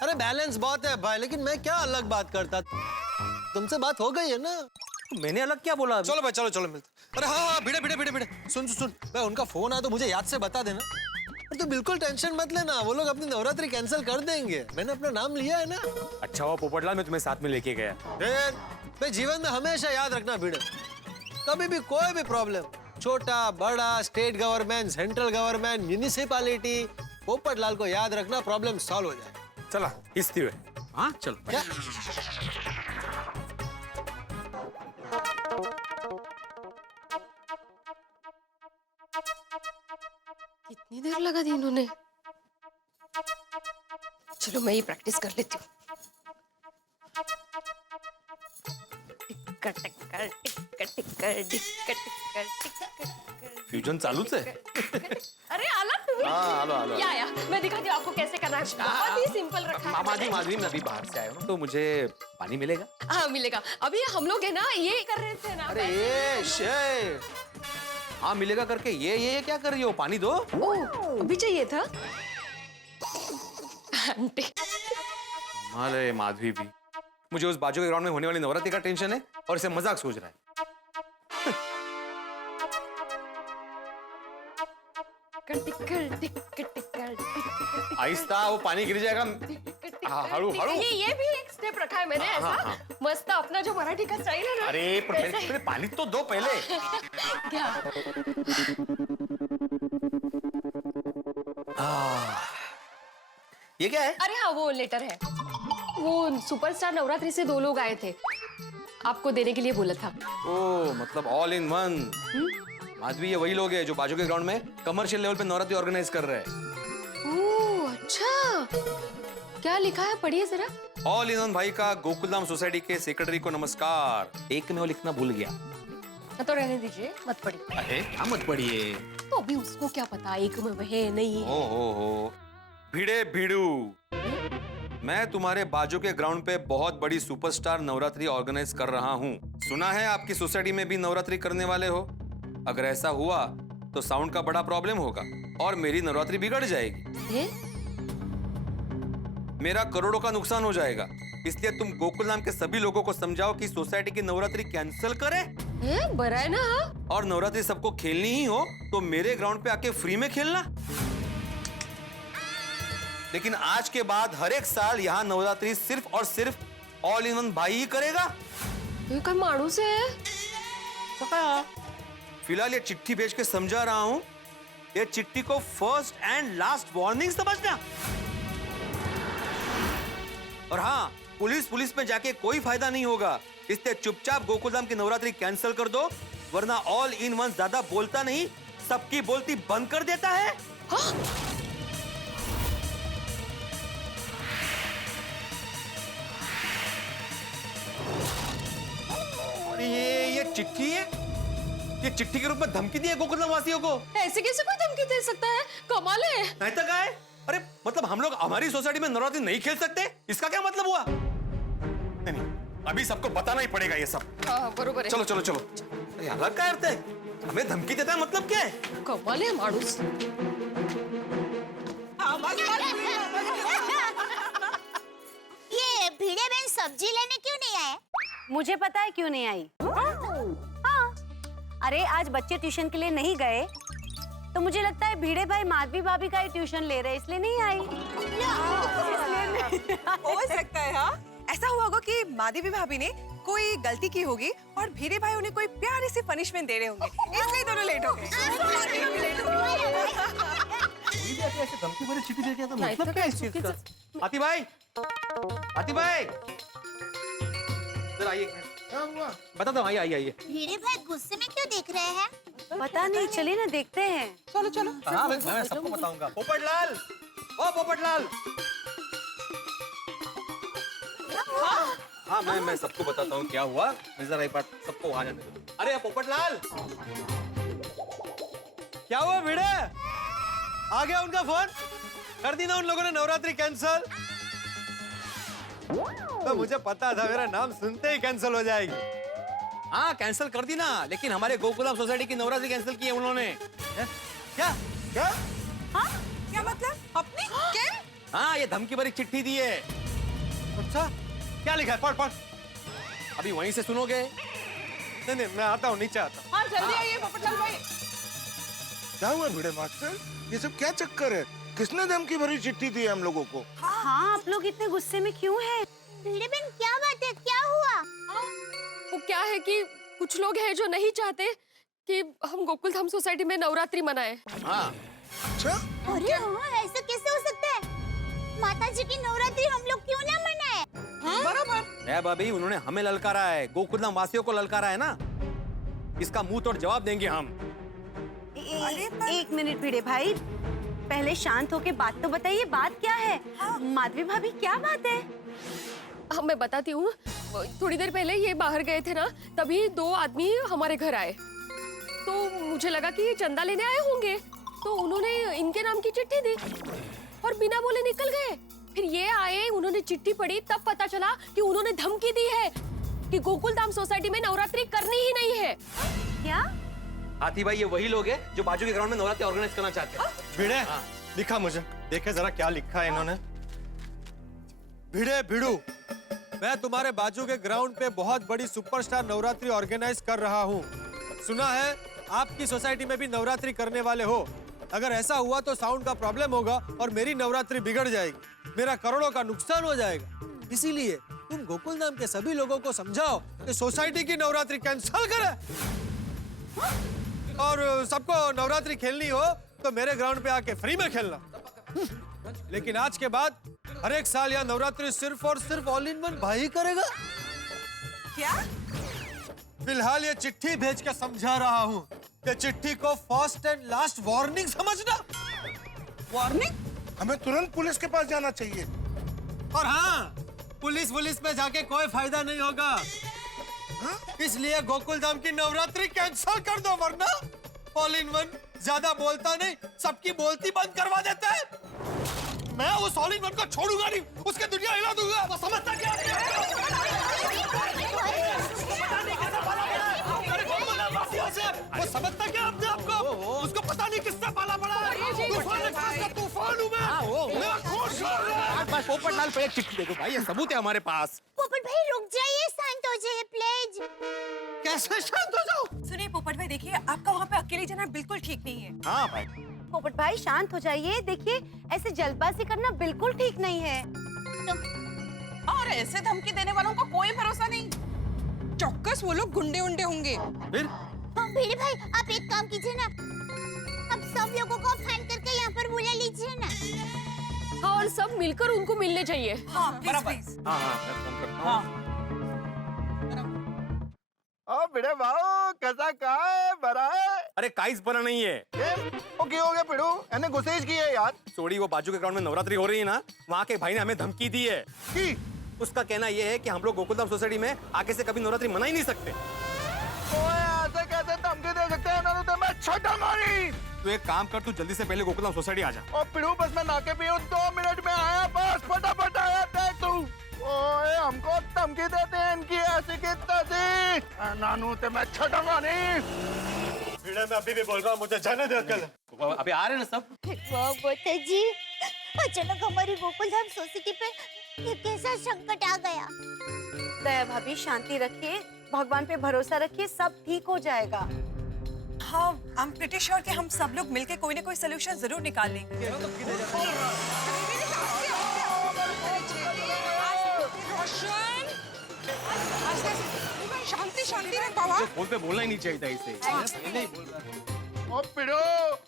अरे बैलेंस बहुत है भाई, लेकिन मैं क्या अलग बात करता, तुमसे बात हो गई है ना। मैंने अलग क्या बोला? चलो भाई, चलो मिलते। अरे हाँ, भिड़े सुन भाई, उनका फोन आया तो मुझे याद से बता देना। अरे तो बिल्कुल टेंशन मत लेना, वो लोग अपनी नवरात्रि कैंसिल कर देंगे, मैंने अपना नाम लिया है ना। अच्छा हुआ पोपटलाल मैं तुम्हें साथ में लेके गया। भाई जीवन में हमेशा याद रखना भिड़े, कभी भी कोई भी प्रॉब्लम, छोटा बड़ा, state government, central government, municipality, Popatlal को याद रखना, प्रॉब्लम सॉल्व हो जाए। चला इस हुए। हाँ चलो। क्या? कितनी देर लगा दी इन्होंने? चलो मैं ही प्रैक्टिस कर लेती हूँ। फ्यूजन चालूच है। अरे आला तुम्ही? हाँ, आलो। या मैं दिखाती हूँ आपको कैसे करना है। बहुत ही सिंपल रखा है। माधवी मैं अभी बाहर से आया हूँ, तो मुझे पानी मिलेगा? हाँ मिलेगा, अभी हम लोग है ना ये कर रहे थे ना। अरे ये शे, हाँ मिलेगा करके ये क्या कर रही हो? पानी दो। ओह, अभी चाहिए था। आंटी। अरे माधवी भी, मुझे उस बाजू के ग्राउंड में होने वाली नवरात्रि का टेंशन है और इसे मजाक सोच रहा है। आहिस्ता, वो पानी गिर जाएगा। हड़ू ये भी एक स्टेप रखा है मैंने ऐसा मस्त, अपना जो मराठी का स्टाइल है ना। अरे पहले पानी तो दो पहले। क्या? ये क्या है? अरे हाँ वो लेटर है, वो सुपरस्टार नवरात्रि से 2 लोग आए थे, आपको देने के लिए बोला था। ओ मतलब ऑल इन वन। माधवी ये वही लोग हैं जो बाजू के ग्राउंड में कमर्शियल लेवल पे नवरात्रि ऑर्गेनाइज कर रहे हैं। ओह अच्छा, क्या लिखा है पढ़िए जरा। ऑल इन वन भाई का गोकुलधाम सोसाइटी के सेक्रेटरी को नमस्कार। एक में वो लिखना भूल गया। तो रहने दीजिए, मत पढ़िए। अरे क्या मत पढ़िए? तो अभी उसको क्या पता एक में वह है नहीं है। हो भिड़े भिड़ू, मैं तुम्हारे बाजू के ग्राउंड पे बहुत बड़ी सुपरस्टार नवरात्रि ऑर्गेनाइज कर रहा हूँ। सुना है आपकी सोसाइटी में भी नवरात्रि करने वाले हो। अगर ऐसा हुआ तो साउंड का बड़ा प्रॉब्लम होगा और मेरी नवरात्रि बिगड़ जाएगी। मेरा करोड़ों का नुकसान हो जाएगा। इसलिए तुम गोकुल नाम के सभी लोगों को समझाओ कि सोसाइटी की नवरात्रि कैंसिल करें। बरा है ना। और नवरात्रि सबको खेलनी ही हो तो मेरे ग्राउंड पे आके फ्री में खेलना। लेकिन आज के बाद हर एक साल यहाँ नवरात्रि सिर्फ और सिर्फ ऑल इन वन भाई ही करेगा। ये कोई माणूस है? फिलहाल ये चिट्ठी भेज के समझा रहा हूं। ये चिट्ठी को फर्स्ट एंड लास्ट वार्निंग समझना। और हाँ, पुलिस में जाके कोई फायदा नहीं होगा। इसलिए चुपचाप गोकुलधाम की नवरात्रि कैंसिल कर दो, वरना ऑल इन वन ज्यादा बोलता नहीं, सबकी बोलती बंद कर देता है। हाँ? ये चिट्ठी है। ये चिट्ठी के रूप में धमकी दी है गोकुलधाम वासियों को। ऐसे कैसे कोई धमकी दे सकता है? कमाल है। नहीं तो क्या है? अरे मतलब हम लोग हमारी सोसाइटी में नवरात्रि नहीं खेल सकते, इसका क्या मतलब हुआ? नहीं, अभी सबको बताना ही पड़ेगा ये सब। बरोबर है। चलो चलो चलो। अरे अलग क्या अर्थ है? हमें धमकी देता है मतलब क्या है? कमाल है माणूस। ये भिड़े बहन सब्जी लेने क्यों नहीं आए? मुझे पता है क्यों नहीं आई। हाँ, अरे आज बच्चे ट्यूशन के लिए नहीं गए तो मुझे लगता है भिड़े भाई माधवी भाभी का ही ट्यूशन ले रहे, इसलिए नहीं आई। हो सकता है। हाँ, ऐसा हुआ होगा कि माधवी भाभी ने कोई गलती की होगी और भिड़े भाई उन्हें कोई प्यारी सी पनिशमेंट दे रहे होंगे, इसलिए दोनों लेट हो गए। ऐसे धमकी भरी चिट्ठी दे के तो मतलब क्या है इस चीज का? आती भाई, आती भाई, इधर आइए। क्या हुआ? बता दो। आइए। भिड़े भाई गुस्से में क्यों देख रहे हैं? पता नहीं, चलिए ना देखते हैं। चलो चलो। हाँ, मैं सबको बताऊंगा। पोपटलाल, ओ पोपटलाल। हाँ, मैं सबको बताता हूँ क्या हुआ। मैं जरा एक बार सबको वहां जाने दो। अरे पोपटलाल, क्या हुआ भिड़े? आ गया उनका फोन? कर दी ना उन लोगों ने नवरात्रि कैंसल? तो मुझे पता था मेरा नाम सुनते ही कैंसिल हो जाएगी। हाँ, कैंसिल कर दी ना, लेकिन हमारे गोकुलधाम सोसाइटी की नवरात्रि कैंसिल की है उन्होंने। क्या क्या? हाँ? क्या मतलब? अपनी? क्या? हाँ, ये धमकी भरी चिट्ठी दी है। अच्छा, क्या लिखा है? पढ़। अभी वहीं से सुनोगे। नहीं, मैं आता हूँ, नीचे आता हूँ। हाँ, जल्दी आइए पोपटलाल भाई। क्या हुआ भिड़े मास्टर? ये सब क्या चक्कर है? किसने धमकी भरी चिट्ठी दी है हम लोगों को? हाँ, आप लोग इतने गुस्से में क्यों हैं? भिड़े बहन क्या बात है? क्या हुआ? वो क्या है कि कुछ लोग हैं जो नहीं चाहते कि हम गोकुलधाम सोसाइटी में नवरात्रि मनाएं। हाँ। अच्छा? अरे हाँ, ऐसा कैसे हो सकता है? माता जी की नवरात्रि हम लोग क्यों ना मनाए? बराबर। भाभी, उन्होंने हमें ललकारा है, गोकुलधाम वासियों को ललकारा है ना। इसका मुंह तोड़ जवाब देंगे हम। एक मिनट भिड़े भाई, पहले शांत होके बात तो बताइए, बात क्या है? माधवी भाभी, क्या बात है? हाँ, मैं बताती हूँ। थोड़ी देर पहले ये बाहर गए थे ना, तभी दो आदमी हमारे घर आए। तो मुझे लगा कि ये चंदा लेने आए होंगे, तो उन्होंने इनके नाम की चिट्ठी दी और बिना बोले निकल गए। फिर ये आए, उन्होंने चिट्ठी पढ़ी, तब पता चला कि उन्होंने धमकी दी है कि गोकुलधाम सोसाइटी में नवरात्रि करनी ही नहीं है। क्या? आती भाई, ये वही लोग हैं जो बाजू के ग्राउंड में नवरात्रि ऑर्गेनाइज करना चाहते हैं। भिड़े, लिखा मुझे, देखे जरा क्या लिखा है इन्होंने। भिड़े भिड़ू, मैं तुम्हारे बाजू के ग्राउंड पे बहुत बड़ी सुपरस्टार नवरात्रि ऑर्गेनाइज कर रहा हूँ। सुना है आपकी सोसाइटी में भी नवरात्रि करने वाले हो। अगर ऐसा हुआ तो साउंड का प्रॉब्लम होगा और मेरी नवरात्रि बिगड़ जाएगी, मेरा करोड़ों का नुकसान हो जाएगा। इसीलिए तुम गोकुलधाम के सभी लोगों को समझाओ कि सोसाइटी की नवरात्रि कैंसिल करें और सबको नवरात्रि खेलनी हो तो मेरे ग्राउंड पे आके फ्री में खेलना। लेकिन आज के बाद हर एक साल यह नवरात्रि सिर्फ और सिर्फ ऑल इन वन भाई करेगा। क्या? फिलहाल ये चिट्ठी भेज के समझा रहा हूँ। ये चिट्ठी को फर्स्ट एंड लास्ट वार्निंग समझना। वार्निंग? हमें तुरंत पुलिस के पास जाना चाहिए। और हाँ, पुलिस में जाके कोई फायदा नहीं होगा। इसलिए गोकुलधाम की नवरात्रि कैंसिल कर दो, वरना ऑल इन वन ज्यादा बोलता नहीं, सबकी बोलती बंद करवा देता है। मैं उस ऑल इन वन को छोड़ूंगा नहीं, उसकी दुनिया हिला दूंगा। वो समझता क्या है? वो समझता क्या अपने आप को? उसको पता नहीं किससे पाला पड़ा है। तूफान एक्सप्रेस का तूफान हूँ मैं खुश हूँ। पोपटलाल पे एक चिट्ठी देखो भाई, ये सबूत है हमारे पास। पोपट भाई रुक जाइए, शांत हो जाइए प्लीज। कैसे शांत हो जाओ? सुनिए पोपट भाई, देखिए आपका वहाँ पे अकेले जाना बिल्कुल ठीक नहीं है। हाँ भाई। पोपट भाई शांत हो जाइए। देखिए ऐसे जल्दबाजी करना बिल्कुल ठीक नहीं है। और ऐसे धमकी देने वालों का कोई भरोसा नहीं। चौक्कस वो लोग गुंडे उंडे होंगे। फिर भिड़े भाई आप एक काम कीजिए ना, अब सब लोगों को फाइन करके यहाँ पर बुला लीजिए ना। हाँ, और सब मिलकर उनको मिलने चाहिए। हाँ प्लीज प्लीज। हाँ हाँ मैं फोन करता हूँ। ओ बिड़े भाऊ कैसा कहा है बरा है? अरे काइस बना नहीं है। ओ क्यों हो गया पिड़ू? मैंने गुस्सेज की है यार। सोड़ी वो बाजू के ग्राउंड में नवरात्रि हो रही है ना, वहाँ के भाई ने हमें धमकी दी है। की? उसका कहना ये है कि हम लोग गोकुलधाम सोसाइटी में आगे से कभी नवरात्रि मना ही नहीं सकते। ओए ऐसे कैसे धमकी दे सकते हैं? उन्होंने तो मैं छटा मारी। तू एक काम कर, तू जल्दी से पहले गोकुलधाम सोसाइटी आ जा। ओ पिड़ू बस मैं नाके पे हूँ, 2 मिनट में आया, बस फटाफट आया। देख तू ओए हमको धमकी देते हैं इनकी ऐसी की तैसी। नानू ते मैं छटाऊंगा नहीं। भिड़े मैं अभी भी बोल रहा हूँ, मुझे जाने दे कल। अभी आ रहे हैं ना सब। वाह बोता जी, अचानक हमारी गोकुलधाम सोसाइटी पे ये कैसा संकट आ गया। दया भाभी शांति रखिए, भगवान पे भरोसा रखिए, सब ठीक हो जाएगा। हाँ, आई एम प्रीटी श्योर कि हम सब लोग मिलके कोई ना कोई सोल्यूशन जरूर निकाल लेंगे। शांति शांति रख बाबा। तो फोन पे बोलना ही नहीं चाहिए था इसे। नहीं बोल रहा। ओ पिड़ो,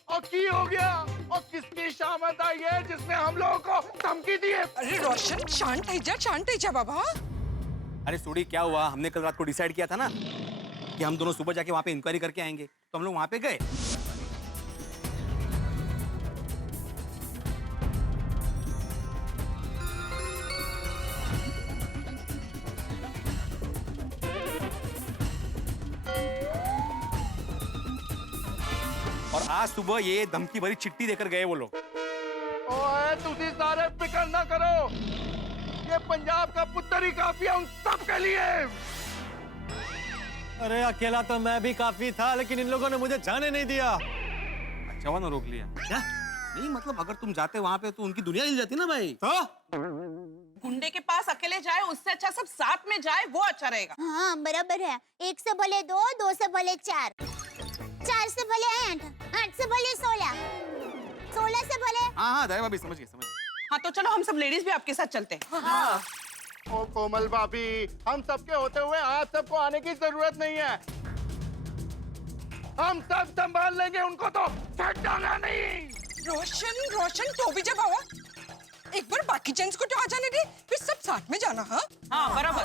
ओ की हो गया? ओ किसकी शामत आई है जिसने हम लोगों को धमकी दी है? अरे रोशन शांत है जा बाबा। अरे सोड़ी क्या हुआ, हमने कल रात को डिसाइड किया था ना कि हम दोनों सुबह जाके वहाँ पे इंक्वायरी करके आएंगे, तो हम लोग वहाँ पे गए। और आज सुबह ये धमकी भरी चिट्ठी देकर गए वो लोग। ओए तुझी सारे फिक्र ना करो, ये पंजाब का पुत्र ही काफी है उन सब के लिए। अरे अकेला तो मैं भी काफी था, लेकिन इन लोगों ने मुझे जाने नहीं दिया। अच्छा हुआ ना रोक लिया। क्या? नहीं मतलब अगर तुम जाते वहाँ पे तो उनकी दुनिया हिल जाती ना भाई। तो गुंडे के पास अकेले जाए उससे अच्छा सब साथ में जाए, वो अच्छा रहेगा। हाँ बराबर है, 1 से भले 2, 2 से भले 4, 4 से भले 8, 8 से भले 16, 16 से भले। हाँ हाँ दया भाभी समझ गए। हाँ तो चलो हम सब लेडीज भी आपके साथ चलते हैं। हाँ। ओ कोमल भाभी, हम सबके होते हुए आप सबको आने की जरूरत नहीं है। हम सब संभाल लेंगे उनको, तो छटाना नहीं। रोशन तो भी जब आओ, एक बार बाकी जेंट्स को तो आ जाने दे, फिर सब साथ में जाना। हाँ हाँ बराबर।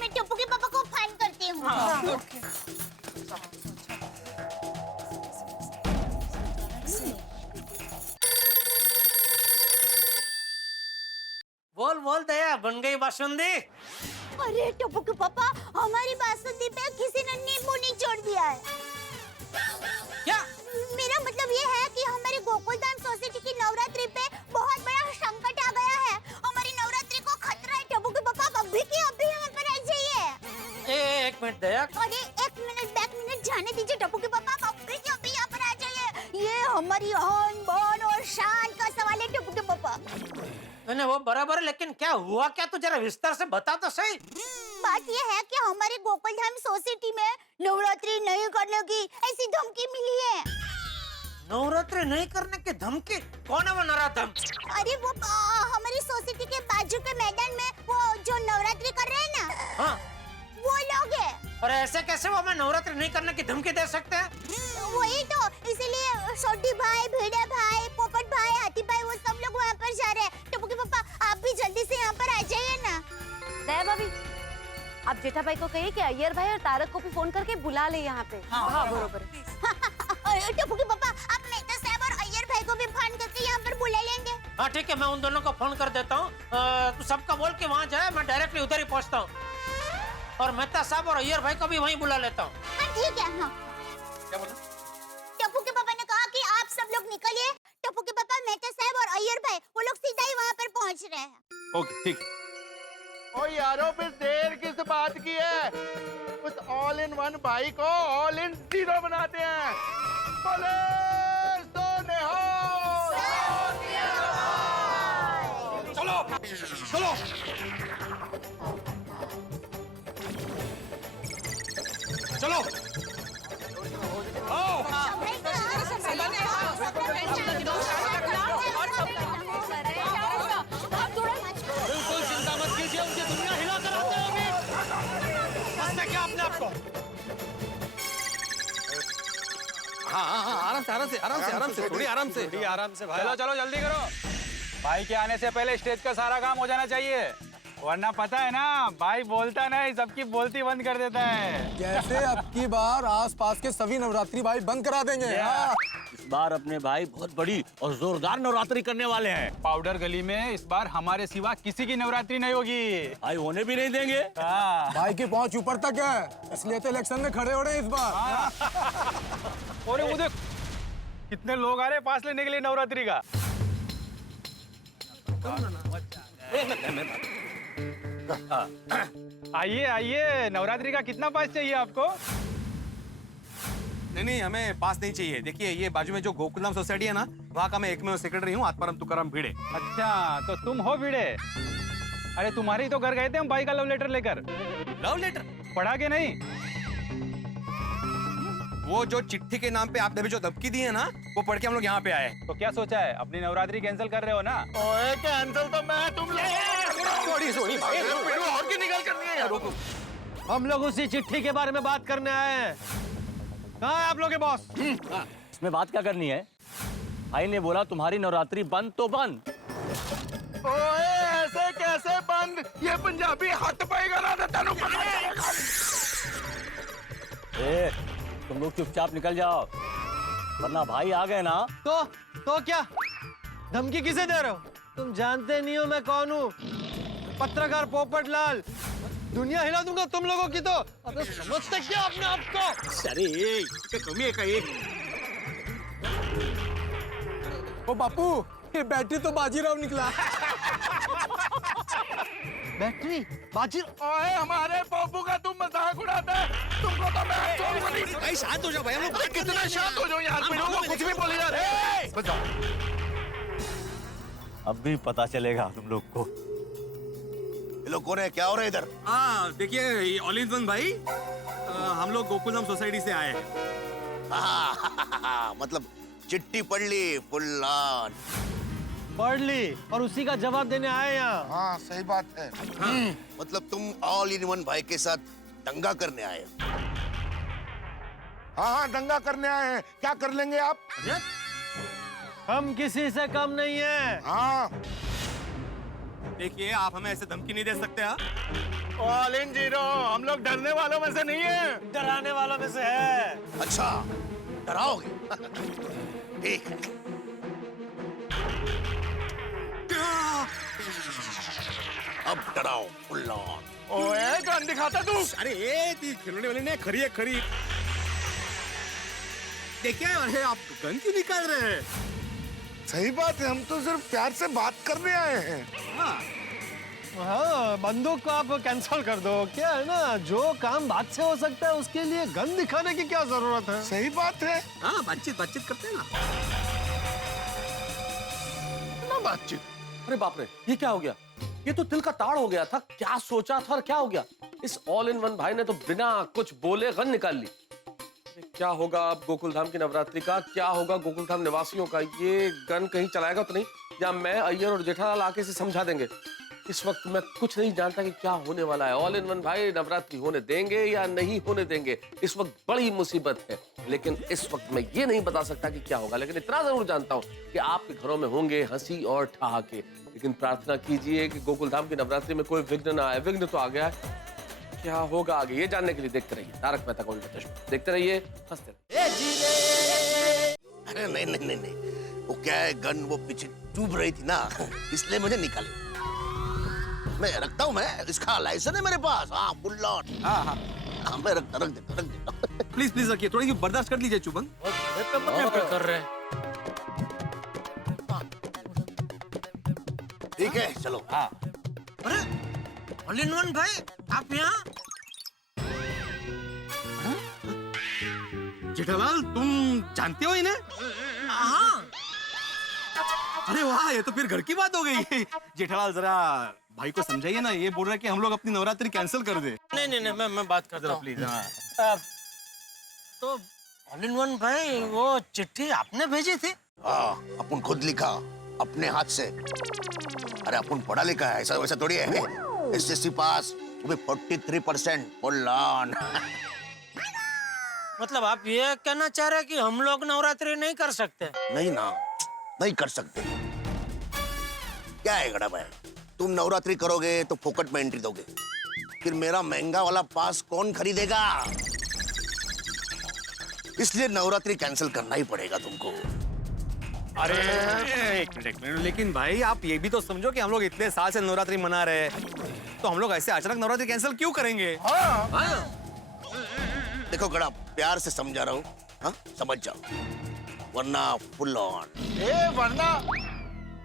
मैं टप्पू के पापा को फाइन करती हूँ। हाँ, बोल दया, बन गई बासुंदी? अरे टप्पू के पापा, हमारी बासुंदी पे किसी ने नींबू निचोड़ दिया है। क्या? मेरा मतलब ये है कि हमारी गोकुलधाम सोसाइटी की नवरात्रि पे बहुत बड़ा संकट आ गया है। हमारी नवरात्रि को खतरा है। टप्पू के पापा आप अभी के अभी यहाँ पर आ जाइए। एक मिनट दया। अरे 1 मिनट, बैक मिनट जाने दीजिए टप्पू के पापा, आप अभी के अभी यहाँ पर आ जाइए। ये हमारी आन बान और शान का सवाल है टप्पू के पापा। मैंने वो बराबर है, लेकिन क्या हुआ क्या, तू जरा विस्तार से बता तो सही। बात ये है कि हमारी गोकुलधाम सोसाइटी में नवरात्रि नहीं करने की ऐसी धमकी मिली है। नवरात्रि नहीं करने की धमकी? कौन है वो नराधम? अरे वो हमारी सोसाइटी के बाजू के मैदान में वो जो नवरात्रि कर रहे हैं ना, हाँ वो लोग हैं। और ऐसे कैसे वो हमें नवरात्रि नहीं करने की धमकी दे सकते हैं? वही तो, इसीलिए छोटी भाई, भिड़े भाई, पोपट भाई, हाथी भाई, वो सब लोग वहाँ पर जा रहे हैं। टप्पू के पापा आप भी जल्दी से यहाँ पर आ जाइए ना। दया भाभी, आप जेठा भाई को कहिए कि अय्यर भाई और तारक को भी फोन करके बुला ले यहाँ पे। हाँ बरोबर। टप्पू के पापा आप मेहता साहब और अय्यर भाई को भी फोन करके यहाँ पर बुला लेंगे। हाँ ठीक है, मैं उन दोनों को फोन कर देता हूँ। तू सबका बोल के वहाँ जाए, मैं डायरेक्टली उधर ही पहुँचता हूँ। और मेहता साहब और अय्यर भाई को भी वहीं बुला लेता हूँ। हाँ ठीक है। हाँ टप्पू के पापा ने कहा कि आप सब लोग निकलिए। टप्पू के पापा, मेहता साहब और अय्यर भाई ओके ठीक है। ओ यारो फिर देर किस बात की है? उस ऑल इन वन भाई को ऑल इन जीरो बनाते हैं। बोले सो निहाल। चलो चलो चलो आओ। बिल्कुल चिंता मत कीजिए, उनकी दुनिया हिला कर आते हैं अभी। समझते क्या अपने आप को? हाँ हाँ हाँ, आराम से आराम से आराम से आराम से थोड़ी आराम से आराम से भाई। चलो चलो जल्दी करो, भाई के आने से पहले स्टेज का सारा काम हो जाना चाहिए, वरना पता है ना भाई बोलता नहीं, सबकी बोलती बंद कर देता है। जैसे अब की बार आसपास के सभी नवरात्रि भाई बंद करा देंगे। हाँ। इस बार अपने भाई बहुत बड़ी और जोरदार नवरात्रि करने वाले हैं। पाउडर गली में इस बार हमारे सिवा किसी की नवरात्रि नहीं होगी। भाई होने भी नहीं देंगे। भाई की पहुंच ऊपर तक है, इसलिए तो इलेक्शन में खड़े हो रहे हैं इस बार। और वो देख कितने लोग आ रहे हैं पास लेने के लिए नवरात्रि का। आइए आइए, नवरात्रि का कितना पास चाहिए आपको? नहीं नहीं, हमें पास नहीं चाहिए। देखिए ये बाजू में जो गोकुलधाम सोसाइटी है ना, वहाँ का मैं एकमेव सेक्रेटरी हूँ, आत्माराम तुकाराम भिड़े। अच्छा तो तुम हो भिड़े? अरे तुम्हारे ही तो घर गए थे हम भाई का लव लेटर लेकर। लव लेटर पढ़ा के नहीं? वो जो चिट्ठी के नाम पे आपने अभी जो धमकी दी है ना, वो पढ़ के हम लोग यहाँ पे आए। तो क्या सोचा है, अपनी नवरात्रि कैंसिल कर रहे हो ना? ओए कैंसिल तो मैं तुम सॉरी भाई, और की निकल करनी है यार। हम लोग उसी चिट्ठी के बारे में बात करने आए हैं। कहाँ है आप लोग के बॉस? इसमें बात क्या करनी है? भाई ने बोला तुम्हारी नवरात्रि बंद तो बंद। ओए ऐसे कैसे बंद? ये पंजाबी हट पाएगा ना तो तेनू पता चलेगा। ए, तुम लोग चुपचाप निकल जाओ, वरना भाई आ गए ना। तो क्या धमकी किसे दे रहे हो? तुम जानते नहीं हो मैं कौन हूँ? पत्रकार पोपट लाल। दुनिया हिला दूंगा तुम लोगों की। तो अबे समझते क्या अपने आप को? अरे कमी है कहीं। ओ बापू, ये बैटरी तो बाजीराव निकला। बैटरी बाजी? ओए हमारे पप्पू का तुम मजाक उड़ाते हैं। तुमको तो मैं छोड़ूंगा नहीं। भाई शांत हो जाओ भाई, हम लोग कितना शांत हो जाओ यार, कुछ भी बोले यार। बस जाओ। अब भी पता चलेगा तुम लोग को। ये लोग कौन है, क्या हो रहा है इधर? हाँ देखिए ऑल इन वन भाई, हम लोग गोकुलधाम सोसाइटी से आए हैं। मतलब चिट्ठी पढ़ ली फुल्लान? पढ़ ली और उसी का जवाब देने आए यहाँ। हाँ सही बात है। मतलब तुम ऑल इन वन भाई के साथ दंगा करने आए हो? हाँ दंगा करने आए हैं। क्या कर लेंगे आप? हम किसी से कम नहीं है। हाँ देखिए आप हमें ऐसे धमकी नहीं दे सकते। हाँ ऑल इन जीरो, हम लोग डरने वालों में से नहीं है, डराने वालों में से है। अच्छा डराओगे? ठीक है। अब डराओ फुल्लान। ओए गन दिखाता तू। अरे ये खिलौने वाले ने खरी है खरी। देखिए अरे आप गन क्यों निकाल रहे हैं? सही बात है, हम तो सिर्फ प्यार से बात करने आए हैं। हाँ बंदूक को आप कैंसिल कर दो। क्या है ना, जो काम बात से हो सकता है उसके लिए गन दिखाने की क्या जरूरत है? सही बात है। हाँ बातचीत करते हैं ना बातचीत। अरे बाप रे, ये क्या हो गया? ये तो दिल का ताड़ हो गया था। क्या सोचा था और क्या हो गया? इस ऑल इन वन भाई ने तो बिना कुछ बोले गन निकाल ली। क्या होगा अब गोकुलधाम की नवरात्रि का? क्या होगा गोकुलधाम निवासियों का? ये गन कहीं चलाएगा तो नहीं, या मैं अय्यर और जेठालाल आके से समझा देंगे? इस वक्त मैं कुछ नहीं जानता कि क्या होने वाला है। ऑल इन वन भाई नवरात्रि होने देंगे या नहीं होने देंगे, इस वक्त बड़ी मुसीबत है। लेकिन इस वक्त मैं ये नहीं बता सकता कि क्या होगा, लेकिन इतना जरूर जानता हूँ कि आपके घरों में होंगे हंसी और ठहाके। लेकिन प्रार्थना कीजिए कि गोकुलधाम की नवरात्रि में कोई विघ्न ना आए। विघ्न तो आ गया है, क्या होगा आगे ये जानने के लिए देखते रहिए तारक मेहता का उल्टा चश्मा। देखते रहिए, हंसते रहिए। अरे नहीं नहीं नहीं नहीं, वो क्या है, गन वो पीछे डूब रही थी ना, इसलिए मुझे निकाली। मैं रखता हूँ, मैं इसका लाइसेंस है मेरे पास। हाँ फुल्लान। हाँ मैं रख देता। प्लीज रखिए, थोड़ी बर्दाश्त कर लीजिए चुबन। कर रहे हैं। ठीक है चलो। हाँ अरे ऑल इन वन भाई, आप यहाँ? जेठालाल, तुम जानते हो इन्हें? हाँ। अरे वाह, ये तो फिर घर की बात हो गई। जेठालाल जरा भाई को समझाइए ना, ये बोल रहा है कि हम लोग अपनी नवरात्रि कैंसिल कर दे। नहीं, मैं बात करता हूँ प्लीज। तो ऑल इन वन भाई, वो चिट्ठी आपने भेजी थी? हाँ, अपन खुद लिखा अपने हाथ से। अरे अपन पढ़ा लिखा है, ऐसा वैसा थोड़ी है। एसएससी पास, वो भी 43%। बोलान। मतलब आप ये कहना चाह रहे हैं कि हम लोग नवरात्रि नहीं कर सकते? नहीं ना, नहीं कर सकते। क्या है गड़ा भाई, तुम नवरात्रि करोगे तो फोकट में एंट्री दोगे, फिर मेरा महंगा वाला पास कौन खरीदेगा? इसलिए नवरात्रि कैंसिल करना ही पड़ेगा तुमको। अरे एक मिनट, लेकिन भाई आप ये भी तो समझो कि हम लोग इतने साल से नवरात्रि मना रहे हैं, तो हम लोग ऐसे अचानक नवरात्रि कैंसिल क्यों करेंगे? देखो गड़ा, प्यार से समझा रहा हूँ, हाँ समझ जाओ, वरना फुल ऑन।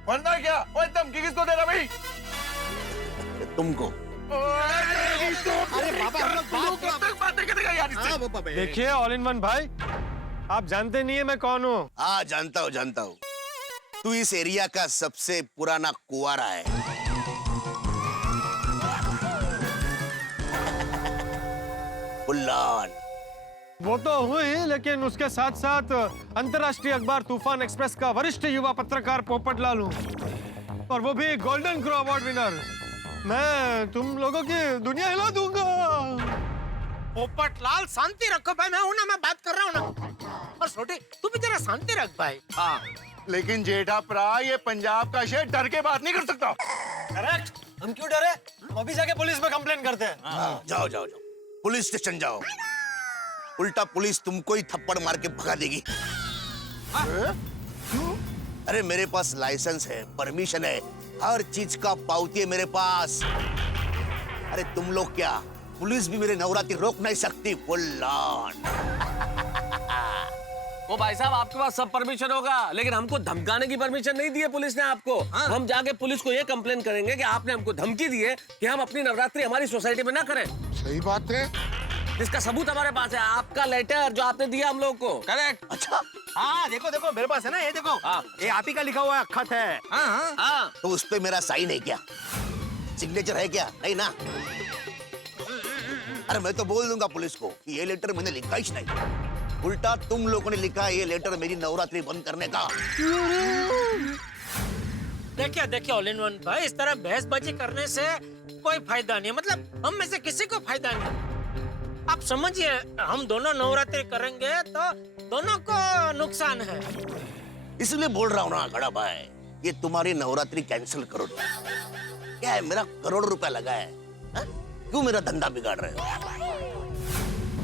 वरना क्या? ओए धमकी किसको दे रहा भाई? तुमको। अरे बाबा, हम लोग बात करेंगे यार इससे। देखिए ऑल इन वन भाई, आप जानते नहीं है मैं कौन हूँ? हाँ जानता हूँ। तू इस एरिया का सबसे पुराना कुंवारा है। फुल्लान। वो तो हूँ ही, लेकिन उसके साथ साथ अंतर्राष्ट्रीय अखबार तूफान एक्सप्रेस का वरिष्ठ युवा पत्रकार पोपट लाल हूँ, और वो भी गोल्डन क्रो अवार्ड विनर। मैं तुम लोगों की दुनिया हिला दूंगा। पोपट लाल, शांति रखो भाई, मैं हूं ना, मैं बात कर रहा हूँ ना। और छोटे, तू भी जरा शांति रख भाई। हाँ, लेकिन जेठा प्रा, ये पंजाब का शेर डर के बात नहीं कर सकता। करेक्ट। हम क्यों डरे? हम अभी जाके पुलिस में कंप्लेन करते हैं। जाओ, पुलिस स्टेशन जाओ। उल्टा पुलिस तुमको ही थप्पड़ मार के भगा देगी। अरे मेरे पास लाइसेंस है, परमिशन है, हर चीज का पावती है मेरे पास। अरे तुम लोग क्या, पुलिस भी मेरे नवरात्रि रोक नहीं सकती। Full on. वो भाई साहब, आपके पास सब परमिशन होगा, लेकिन हमको धमकाने की परमिशन नहीं दी है पुलिस ने आपको। हम जाके पुलिस को ये कंप्लेन करेंगे कि आपने हमको धमकी दी है कि हम अपनी नवरात्रि हमारी सोसाइटी में ना करें। सही बात है। इसका सबूत हमारे पास है, आपका लेटर जो आपने दिया हम लोग को। करेक्ट। अच्छा, हाँ देखो मेरे पास है ना, ये देखो। हाँ। ये आप ही का लिखा हुआ खत है। हाँ। तो उस पे मेरा साइन है क्या? सिग्नेचर है क्या? नहीं ना। अरे मैं तो बोल दूंगा पुलिस को कि ये लेटर मैंने लिखा ही नहीं, उल्टा तुम लोगों ने लिखा है ये लेटर मेरी नवरात्रि बंद करने का। देखिए ऑल इन वन भाई, इस तरह बहसबाजी करने से कोई फायदा नहीं है। मतलब हम में से किसी को फायदा नहीं। आप समझिए, हम दोनों नवरात्रि करेंगे तो दोनों को नुकसान है। इसलिए बोल रहा हूँ ना गड़ा भाई, ये तुम्हारी नवरात्रि कैंसिल करो। क्या है, मेरा करोड़ रुपया लगा है, हा? क्यों मेरा धंधा बिगाड़ रहे हो?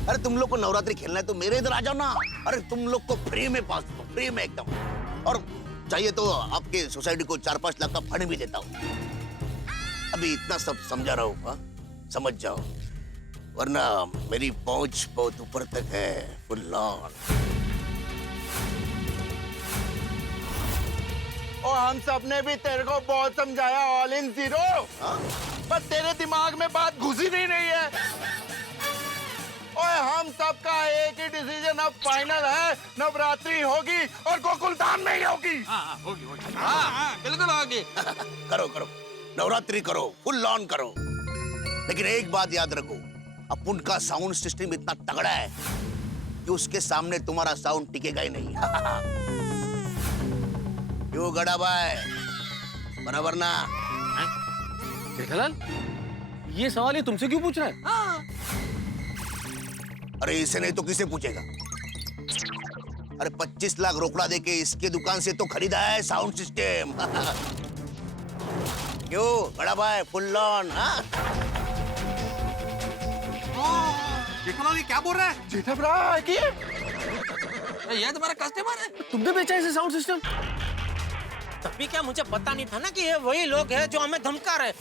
अरे तुम लोग को नवरात्रि खेलना है तो मेरे इधर आ जाओ ना। अरे तुम लोग को फ्री में पास दो, फ्री में एकदम। और चाहिए तो आपके सोसाइटी को 4-5 लाख का फंड भी देता हूँ। अभी इतना सब समझा रहा हूँ, समझ जाओ, वरना मेरी पहुंच बहुत ऊपर तक है। Full on. और हम सब ने भी तेरे को बहुत समझाया, ऑल इन जीरो, पर तेरे दिमाग में बात घुसी नहीं रही है। और हम सबका एक ही डिसीजन अब फाइनल है, नवरात्रि होगी और गोकुल धाम में ही होगी। होगी। बिल्कुल होगी। करो, नवरात्रि करो, फुल ऑन करो। लेकिन एक बात याद रखो, अपन का साउंड सिस्टम इतना तगड़ा है कि उसके सामने तुम्हारा साउंड टिकेगा ही नहीं। क्यों गड़ा भाई, बराबर ना? जेठालाल, ये सवाल ये तुमसे क्यों पूछ रहा है? अरे इसे नहीं तो किसे पूछेगा? अरे 25 लाख रोकड़ा देके इसके दुकान से तो खरीदा है साउंड सिस्टम। क्यों बड़ा भाई, फुल ऑन। जेठालाल ये क्या बोल रहा है? जेठा भरा की ये तुम्हारा कस्टमर है? तुमने बेचा इसे साउंड सिस्टम? तभी क्या मुझे पता नहीं था ना कि ये वही लोग हैं जो हमें धमका रहे,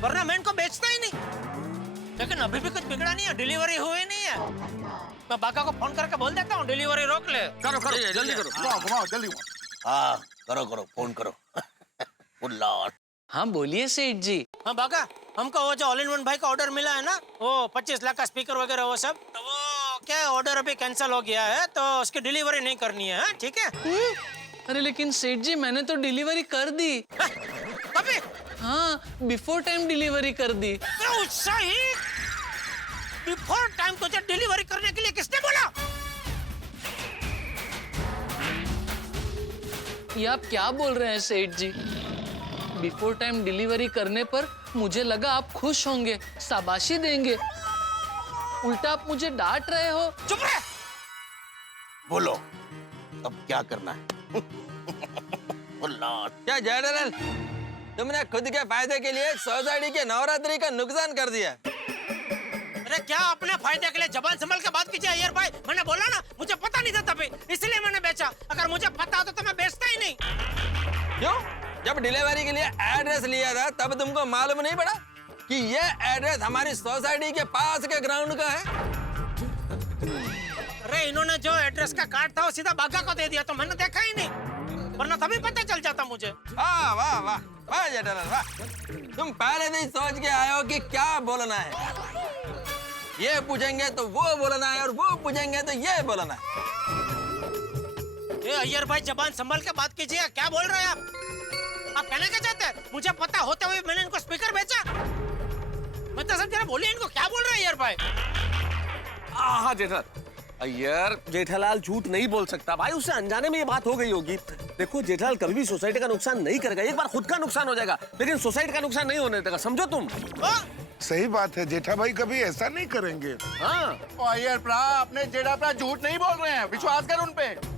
वरना मैं इनको बेचता ही नहीं। लेकिन अभी भी कुछ बिगड़ा नहीं है, डिलीवरी हुई नहीं है। मैं बाका को फोन करके बोल देता हूँ डिलीवरी रोक ले। करो जल्दी करो। घुमाओ जल्दी। हाँ करो, फोन करो। Full on. हाँ बोलिए सेठ जी। हाँ बाका, हमको वो जो ऑल इन वन भाई का ऑर्डर मिला है ना, वो 25 लाख का स्पीकर वगैरह वो सब, तो वो क्या ऑर्डर अभी कैंसिल हो गया है, तो उसकी डिलीवरी नहीं करनी है, ठीक है? अरे लेकिन सेठ जी मैंने तो डिलीवरी कर दी। कभी? हाँ, बिफोर टाइम डिलीवरी कर दी। सही, बिफोर टाइम तुझे डिलीवरी करने के लिए किसने बोला? ये आप क्या बोल रहे हैं सेठ जी? बिफोर टाइम डिलीवरी करने पर मुझे लगा आप खुश होंगे, शाबाशी देंगे, उल्टा आप मुझे डांट रहे हो। चुप रहे। बोलो अब क्या करना है? क्या जेठालाल, तुमने खुद के फायदे के लिए सोसाइटी के नवरात्रि का नुकसान कर दिया। अरे क्या अपने फायदे के लिए जबान संभल के बात कीजिए अय्यर भाई। मैंने बोला ना, मुझे पता नहीं था तभी, इसलिए मैंने बेचा। अगर मुझे पता होता तो मैं बेचता ही नहीं। क्यों? जब डिलीवरी के लिए एड्रेस लिया था तब तुमको मालूम नहीं पड़ा कि ये एड्रेस हमारी सोसाइटी के पास के ग्राउंड का है? अरे इन्होंने जो एड्रेस का कार्ड था वो सीधा बागा को दे दिया, तो मैंने देखा ही नहीं, वरना तभी पता चल जाता मुझे। वाह वाह वाह वाह जेठालाल वाह, तुम पहले से ही सोच के आए हो कि क्या बोलना है। ये पूछेंगे तो वो बोलना है और वो पूछेंगे तो ये बोलना है। ये अय्यर भाई जबान संभल के बात कीजिए। क्या बोल रहे हैं आप? आप कहना क्या चाहते हैं? मुझे पता होते हुए मैंने इनको स्पीकर बेचा? मतलब सब जरा बोलिए, इनको क्या बोल रहे हैं अय्यर भाई? हाँ अय्यर, जेठालाल झूठ नहीं बोल सकता भाई, उससे अनजाने में ये बात हो गई होगी। देखो जेठालाल कभी भी सोसाइटी का नुकसान नहीं करेगा, एक बार खुद का नुकसान हो जाएगा लेकिन सोसाइटी का नुकसान नहीं होने देगा, समझो तुम। सही बात है, जेठा भाई कभी ऐसा नहीं करेंगे। हाँ अय्यर प्रा, अपने जेठा प्रा झूठ नहीं बोल रहे हैं, विश्वास कर उन पे।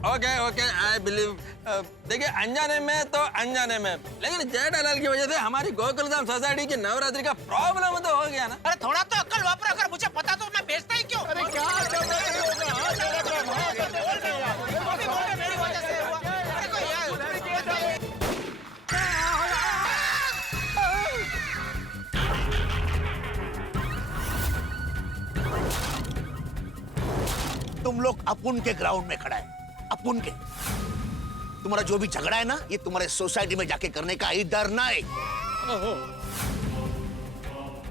Okay okay I believe. देखिए अनजाने में तो अनजाने में, लेकिन जेठालाल की वजह से हमारी गोकुलधाम सोसाइटी की नवरात्रि का प्रॉब्लम तो हो गया ना। अरे थोड़ा तो अक्ल वापरो, अगर मुझे पता तो मैं बेचता ही क्यों? अरे क्या मेरी वजह से हुआ। तुम लोग अपुन के ग्राउंड में खड़ा है, अपुन के। तुम्हारा जो भी झगड़ा है ना, ये तुम्हारे सोसाइटी में जाके करने का ही डर ना है।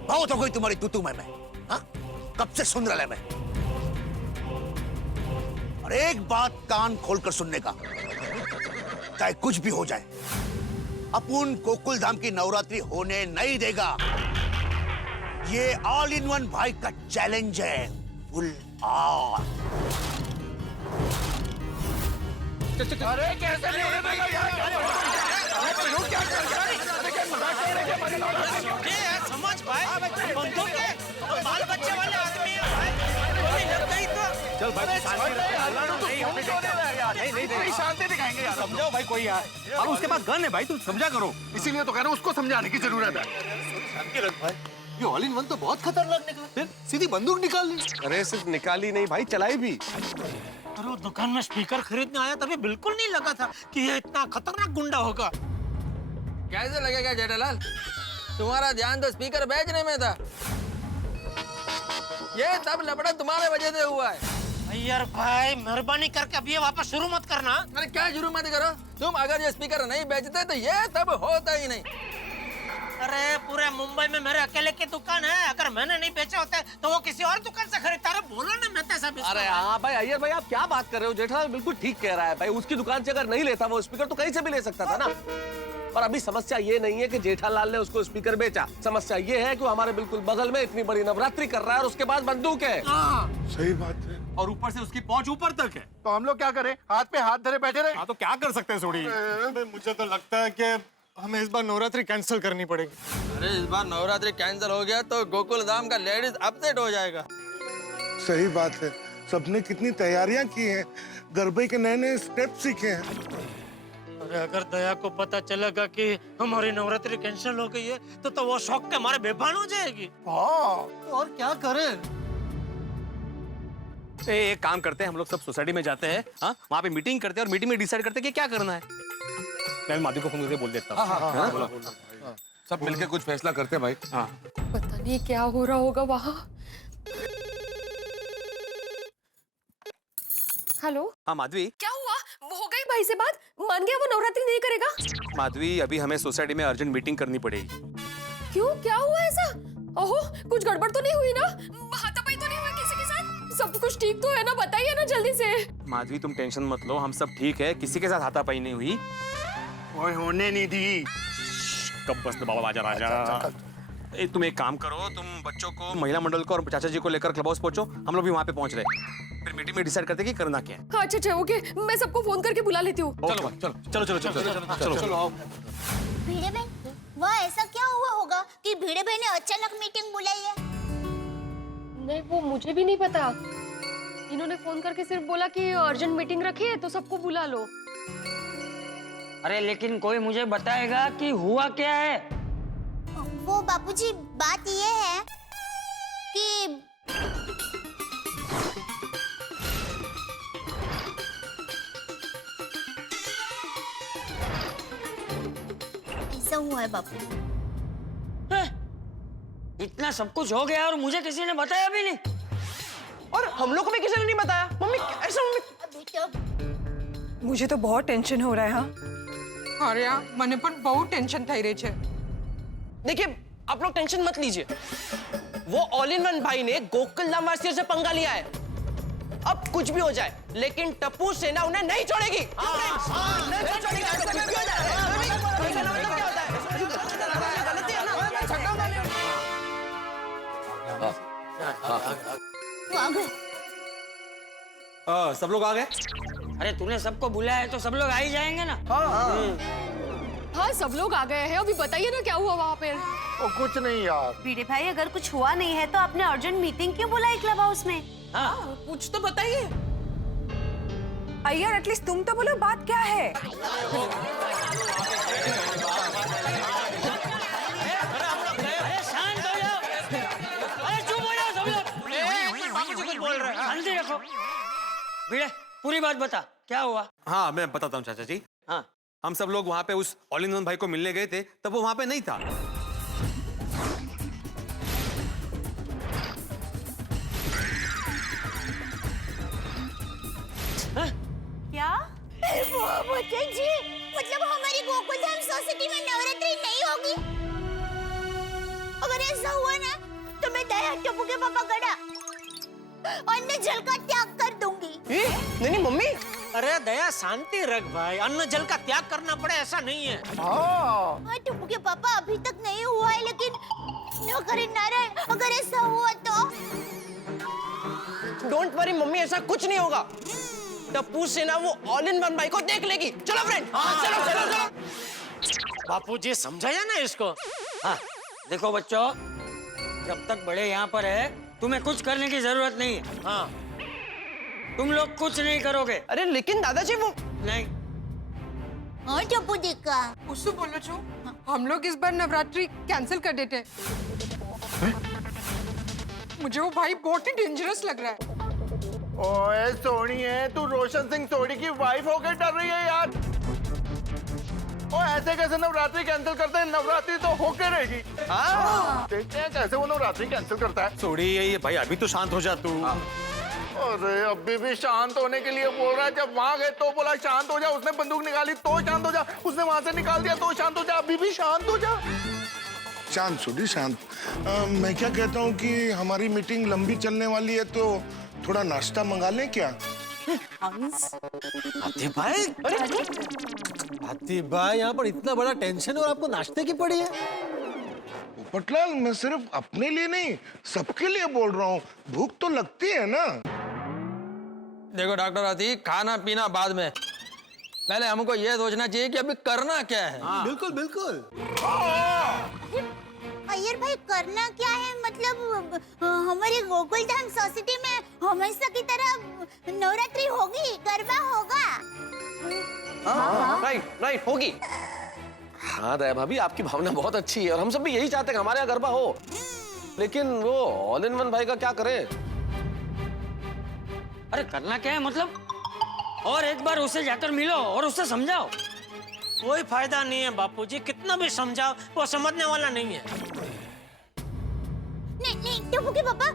बहुत हो गई तुम्हारी तू मैं। हाँ? कब से सुन रहा है मैं। और एक बात कान खोलकर सुनने का, चाहे कुछ भी हो जाए, अपुन गोकुलधाम की नवरात्रि होने नहीं देगा। ये ऑल इन वन भाई का चैलेंज है, फुल ऑन। अरे कैसे नहीं होने देगा यार? समझ भाई, बंदूक है, बाल बच्चे वाले आदमी है भाई। गोली लग गई तो चल भाई शांति दिखाएंगे यार। समझाओ भाई कोई यार, और उसके पास गन है भाई, तुम समझा करो। इसीलिए तो कह रहा हूँ, उसको समझाने की जरूरत है। शांति रख भाई, ये ऑल इन वन तो बहुत खतरनाक निकला। फिर सीधी बंदूक निकाल ली। अरे सिर्फ निकाली नहीं भाई, चलाई भी। अरे वो दुकान में स्पीकर खरीदने आया तभी बिल्कुल नहीं लगा था कि ये इतना खतरनाक गुंडा होगा। कैसे लगेगा जेठालाल? तुम्हारा ध्यान तो स्पीकर बेचने में था। ये सब लफड़ा तुम्हारे वजह से हुआ है। अय्यर भाई मेहरबानी करके अब ये वापस शुरू मत करना। अरे क्या शुरू मत करो, तुम अगर ये स्पीकर नहीं बेचते तो ये सब होता ही नहीं। अरे पूरे मुंबई में मेरे अकेले की दुकान है, अगर मैंने नहीं बेचे होते तो वो किसी और दुकान से खरीदता। अरे बोलो ना, मैं सब। अरे हाँ भाई अय्यर भाई, आप क्या बात कर रहे हो? जेठालाल बिल्कुल ठीक कह रहा है भाई, उसकी दुकान से अगर नहीं लेता वो स्पीकर तो कहीं से भी ले सकता था ना। पर अभी समस्या ये नहीं है कि जेठालाल ने उसको स्पीकर बेचा, समस्या ये है कि वो हमारे बिल्कुल बगल में इतनी बड़ी नवरात्रि कर रहा है और उसके पास बंदूक है। सही बात है, और ऊपर से उसकी पहुंच ऊपर तक है। तो हम लोग क्या करें? हाथ पे हाथ धरे बैठे रहे? हाँ तो क्या कर सकते हैं सोडी? मुझे तो लगता है कि हमें इस बार नवरात्रि कैंसिल करनी पड़ेगी। अरे इस बार नवरात्रि कैंसिल हो गया तो गोकुलधाम का लेडीज अपसेट हो जाएगा। सही बात है, सबने कितनी तैयारियां की हैं, गरबे के नए नए स्टेप सीखे हैं। अरे अगर दया को पता चलेगा कि हमारी नवरात्रि कैंसिल हो गई है तो वो शौक के मारे बेभान हो जाएगी। और क्या करें? एक काम करते हैं, हम लोग सब सोसाइटी में जाते हैं, हाँ वहाँ पे मीटिंग करते हैं और मीटिंग में डिसाइड करते हैं कि क्या करना है। मैं माधु को फोन करके बोल देता हूँ। सब मिलके कुछ फैसला करते हैं भाई। हाँ पता नहीं क्या हो रहा होगा वहाँ। हेलो हाँ माधवी, क्या हुआ? वो हो गई भाई से बात? मान गया वो नवरात्रि नहीं करेगा? माधवी, अभी हमें सोसाइटी में अर्जेंट मीटिंग करनी पड़ेगी। क्यों, क्या हुआ ऐसा? ओहो, कुछ गड़बड़ तो नहीं हुई ना? हाथापाई तो नहीं हुआ किसी के साथ? सब कुछ ठीक तो है ना? बताइए ना जल्दी से। माधवी तुम टेंशन मत लो, हम सब ठीक है, किसी के साथ हाथापाई नहीं हुई। ओए होने नहीं दी। कब बस बाबा राजा राजा। तुम एक काम करो, तुम बच्चों को, महिला मंडल को और चाचा जी को लेकर क्लब हाउस पहुंचो, हम लोग भी वहाँ पे पहुंच रहे हैं। फिर मीटिंग में डिसाइड करते हैं कि करना क्या है। हाँ, अच्छा ओके, मैं सबको फोन करके बुला लेती हूँ। चलो चलो चलो चलो चलो चलो आओ। भिड़े बहन, वहाँ ऐसा क्या हुआ होगा कि भिड़े बहन ने अचानक मीटिंग बुलाई है? नहीं, वो मुझे भी नहीं पता। इन्होंने फोन करके सिर्फ बोला कि अर्जेंट मीटिंग रखी है तो सबको बुला लो। अरे लेकिन कोई मुझे बताएगा कि हुआ क्या है? वो बापूजी, बात ये है कि ऐसा हुआ है बापू। इतना सब कुछ हो गया और मुझे किसी ने बताया भी नहीं। और हम लोग को भी किसी ने नहीं बताया। मम्मी ऐसा मुझे तो बहुत टेंशन हो रहा है। हाँ अरे यार, मैंने पण बहुत टेंशन થઈ રહી છે। देखिए, आप लोग टेंशन मत लीजिए। वो ऑल इन वन भाई ने गोकुल धाम वासियों से पंगा लिया है। अब कुछ भी हो जाए, लेकिन टप्पू सेना उन्हें नहीं छोड़ेगी। नहीं छोड़ेगी, ऐसा कुछ भी हो जाए। सेना मतलब क्या होता है? गलती है ना। सब लोग आ गए? अरे तूने सबको बुलाया है तो सब लोग आ ही जाएंगे ना। हाँ, सब लोग आ गए हैं। अभी बताइए ना क्या हुआ वहाँ पे? कुछ नहीं यार। भिड़े भाई, अगर कुछ हुआ नहीं है तो आपने अर्जेंट मीटिंग क्यों बुलाई क्लब हाउस में? हाँ, कुछ तो बताइए। अय्यर, एटलीस्ट तुम तो बोलो, बात क्या है? अरे शांत हो जाओ। अरे चुप हो जाओ सब लोग। बाबूजी कुछ बोल रहे हैं। शांति रखो। भिड़े, पूरी बात बता, क्या हुआ? हाँ, मैं बताता हूँ चाचा जी। हाँ, हम सब लोग वहाँ पे उस ऑल इन वन भाई को मिलने गए थे, तब वो वहाँ पे नहीं था। क्या? बच्चन जी, मतलब हमारी गोकुल धाम सोसाइटी में नवरात्रि नहीं होगी? अगर ऐसा हुआ ना, तो मैं दया टप्पू के पापा गड़ा अन्न जल का त्याग कर दूंगी। नहीं मम्मी। अरे दया, शांति रख भाई। अन्न जल का त्याग करना पड़े ऐसा नहीं है। हाँ, टप्पू के पापा, अभी तक नहीं हुआ है, लेकिन न करे नारायण, अगर ऐसा हुआ तो। डोंट वरी मम्मी, ऐसा कुछ नहीं होगा। टप्पू सेना वो ऑल इन वन भाई को देख लेगी। चलो फ्रेंड, चलो चलो चलो। बापूजी समझाया ना इसको। हाँ, देखो बच्चों, जब तक बड़े यहाँ पर है, तुम्हें कुछ करने की जरूरत नहीं है। हाँ, तुम लोग कुछ नहीं करोगे। अरे लेकिन दादाजी वो नहीं। हाँ टप्पू देखा। उसको बोलो छो, हम लोग इस बार नवरात्रि कैंसिल कर देते हैं। मुझे वो भाई बहुत ही डेंजरस लग रहा है। ओए सोनी है, तू रोशन सिंह सोनी की वाइफ होकर डर रही है यार। ओ ऐसे कैसे नवरात्रि कैंसिल करते हैं? नवरात्रि तो होके रहेगी। हाँ, देखते हैं कैसे वो नवरात्रि कैंसिल करता है। सोड़ी ये भाई, अभी तो शांत हो जा तू। अरे अभी भी शांत होने के लिए बोल रहा है। जब वहां गए तो बोला शांत हो जा, उसने बंदूक निकाली तो शांत हो जा, उसने वहां से निकाल दिया तो शांत हो जा, अभी भी शांत हो जा। शांत सुधी शांत। मैं क्या कहता हूँ कि हमारी मीटिंग लंबी चलने वाली है, तो थोड़ा नाश्ता मंगा लें क्या? हाथी भाई, हाथी भाई, यहाँ पर इतना बड़ा टेंशन और आपको नाश्ते की पड़ी है? पोपटलाल, मैं सिर्फ अपने लिए नहीं, सबके लिए बोल रहा हूँ। भूख तो लगती है ना। देखो डॉक्टर आती, खाना पीना बाद में, पहले हमको ये सोचना चाहिए कि अभी करना क्या है। बिल्कुल बिल्कुल। अय्यर भाई, करना क्या है? मतलब हमारी गोकुल धाम सोसाइटी में हमेशा की तरह नवरात्रि होगी, गरबा होगा। राइट होगी। हाँ दया भाभी, आपकी भावना बहुत अच्छी है और हम सब भी यही चाहते हैं कि हमारे यहाँ गरबा हो। लेकिन वो ऑल इन वन भाई का क्या करें? अरे करना क्या है मतलब? और एक बार उसे जाकर मिलो और उससे समझाओ। कोई फायदा नहीं है बापूजी, कितना भी समझाओ वो समझने वाला नहीं है। नहीं टप्पू के पापा,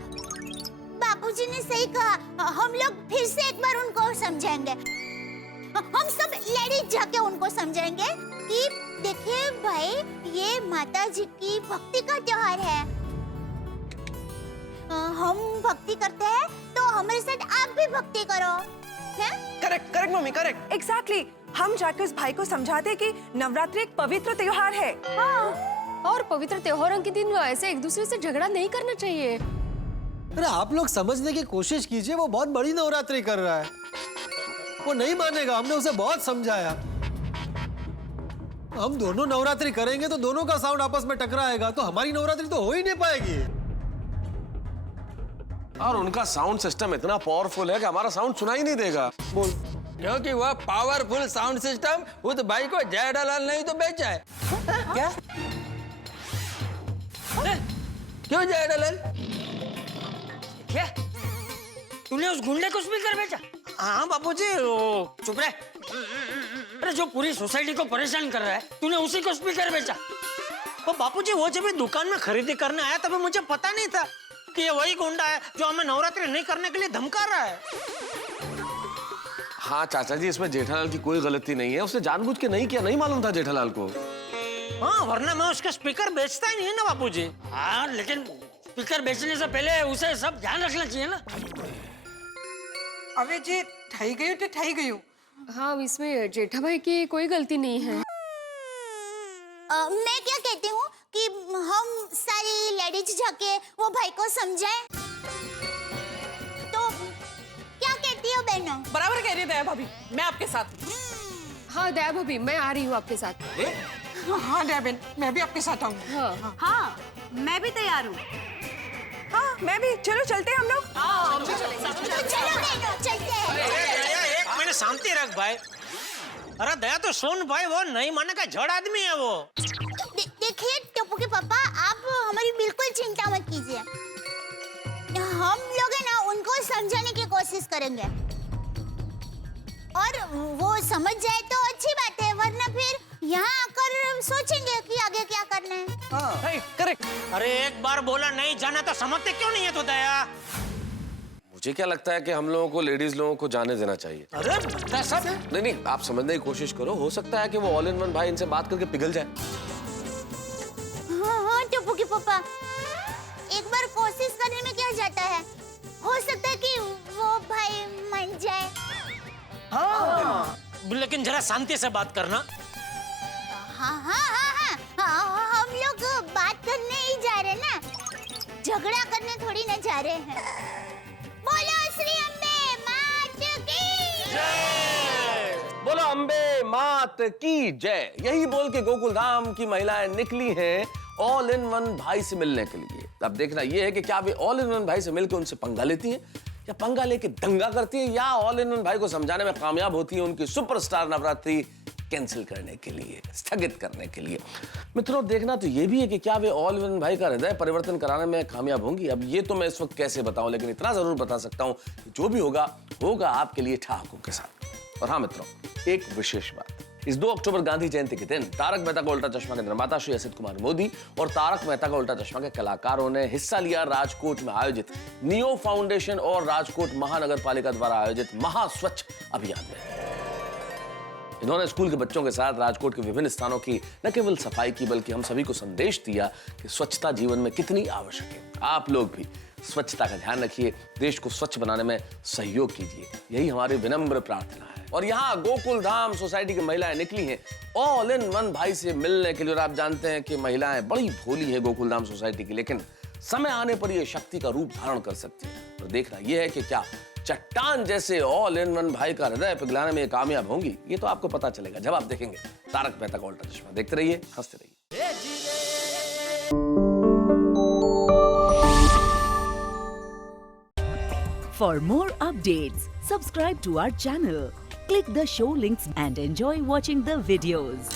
बापूजी ने सही कहा। हम लोग फिर से एक बार उनको समझाएंगे। हम सब लेडीज जाके उनको समझाएंगे कि देखिए भाई, ये माता जी की भक्ति का त्योहार है। हम भक्ति करते हैं तो हमारे साथ आप भी भक्ति करो, हैं? Correct correct mummy, correct exactly. हम जाकर उस भाई को समझा दे कि नवरात्रि एक पवित्र त्योहार है। हाँ, और पवित्र त्योहारों के दिन ऐसे एक दूसरे से झगड़ा नहीं करना चाहिए। अरे आप लोग समझने की कोशिश कीजिए, वो बहुत बड़ी नवरात्रि कर रहा है, वो नहीं मानेगा। हमने उसे बहुत समझाया। हम दोनों नवरात्रि करेंगे तो दोनों का साउंड आपस में टकराएगा, तो हमारी नवरात्रि तो हो ही नहीं पाएगी। और उनका साउंड सिस्टम इतना पावरफुल है कि हमारा साउंड सुनाई नहीं देगा। बोल। क्योंकि वह पावरफुल साउंड सिस्टम उस भाई को जेठालाल नहीं तो बेचा है। क्या? क्यों जेठालाल? क्या? तूने उस गुंडे को स्पीकर बेचा? हाँ बापूजी, वो चुप रहे। अरे जो पूरी सोसाइटी को परेशान कर रहा है, तूने उसी को स्पीकर बेचा? तो बापूजी, वो जब दुकान में खरीदी करने आया तब मुझे पता नहीं था कि ये वही गुंडा है जो हमें नवरात्रि नहीं करने के लिए धमका रहा है। हाँ चाचा जी, इसमें जेठालाल की कोई गलती नहीं है। उसने जानबूझ के नहीं किया, नहीं मालूम था जेठालाल को। हाँ, वरना मैं उसका स्पीकर बेचता ही नहीं है ना बापूजी। हाँ, लेकिन स्पीकर बेचने से पहले उसे सब ध्यान रखना चाहिए ना। अबे जे ठही गई तो ठही गई। हाँ, इसमें जेठा भाई की कोई गलती नहीं है। मैं क्या कहती हूँ कि हम सारी लेडीज जाके वो भाई को समझाएं। तो क्या कहती हो बहनों? बराबर कह रही है दया भाभी, मैं आपके साथ। हाँ दया भाभी, मैं आ रही हूँ आपके साथ। हाँ दया बहन, मैं भी आपके साथ आऊँ। हाँ हाँ, मैं भी तैयार हूँ। हाँ मैं भी। चलो चलते हैं हम लोग। चलो बहनों, चलते हैं। एक महीने शांति रख भाई। अरे दया तो सुन भाई, वो नहीं मानने का जड़ आदमी है वो। देखिए टप्पू के पापा, आप हमारी बिल्कुल चिंता मत कीजिए। हम लोग है ना उनको समझाने की कोशिश करेंगे, और वो समझ जाए तो अच्छी बात है, वरना फिर यहाँ आकर सोचेंगे कि आगे क्या करना है। करेक्ट। अरे एक बार बोला नहीं जाना तो समझते क्यों नहीं है तो दया? मुझे क्या लगता है कि हम लोगों को, लेडीज लोगों को जाने देना चाहिए। अरे नहीं, आप समझने की कोशिश करो। हो सकता है कि वो ऑल इन वन भाई इनसे बात करके पिघल जाए। हाँ टप्पू के पापा, एक बार कोशिश करने में क्या जाता है? हो सकता है कि वो भाई मान जाए। हाँ, लेकिन जरा शांति से बात करना। हाँ हाँ हाँ हाँ, हम लोग बात करने ही जा रहे ना, झगड़ा करने थोड़ी ना जा रहे हैं। बोलो श्री अम्बे मात की जय। बोलो अम्बे मात की जय। यही बोल के गोकुल धाम की महिलाएं निकली हैं ऑल इन वन भाई से मिलने के लिए। अब देखना यह है कि क्या वे ऑल इन वन भाई से मिलकर उनसे पंगा लेती हैं, या पंगा लेके दंगा करती हैं, या ऑल इन वन भाई को समझाने में कामयाब होती है उनकी सुपरस्टार नवरात्रि कैंसिल करने के लिए, स्थगित करने के लिए। मित्रों, देखना तो ये भी है कि क्या वे ऑल इन वन भाई का हृदय परिवर्तन कराने में कामयाब होंगी। अब ये तो मैं इस वक्त कैसे बताऊं, लेकिन इतना जरूर बता सकता हूं कि जो भी होगा होगा आपके लिए ठहाकों के साथ। और हाँ मित्रों, एक विशेष बात, इस 2 अक्टूबर गांधी जयंती के दिन तारक मेहता का उल्टा चश्मा के निर्माता श्री असित कुमार मोदी और तारक मेहता का उल्टा चश्मा के कलाकारों ने हिस्सा लिया राजकोट में आयोजित नियो फाउंडेशन और राजकोट महानगर पालिका द्वारा आयोजित महास्वच्छ अभियान में। इन्होंने स्कूल के बच्चों के साथ राजकोट के विभिन्न स्थानों की न केवल सफाई की, बल्कि हम सभी को संदेश दिया कि स्वच्छता जीवन में कितनी आवश्यक है। आप लोग भी स्वच्छता का ध्यान रखिए, देश को स्वच्छ बनाने में सहयोग कीजिए, यही हमारी विनम्र प्रार्थना है। और यहाँ गोकुल धाम सोसाइटी की महिलाएं निकली हैं ऑल इन वन भाई से मिलने के लिए। और आप जानते हैं कि महिलाएं बड़ी भोली है गोकुल धाम सोसाइटी की, लेकिन समय आने पर यह शक्ति का रूप धारण कर सकती है। और देखना यह है कि क्या चट्टान जैसे ऑल इन वन भाई का हृदय पिघलाने में कामयाब होंगी। ये तो आपको पता चलेगा जब आप देखेंगे तारक मेहता का उल्टा चश्मा। देखते रहिए, हंसते रहिए। For more updates, subscribe to our channel, click the show links and enjoy watching the videos.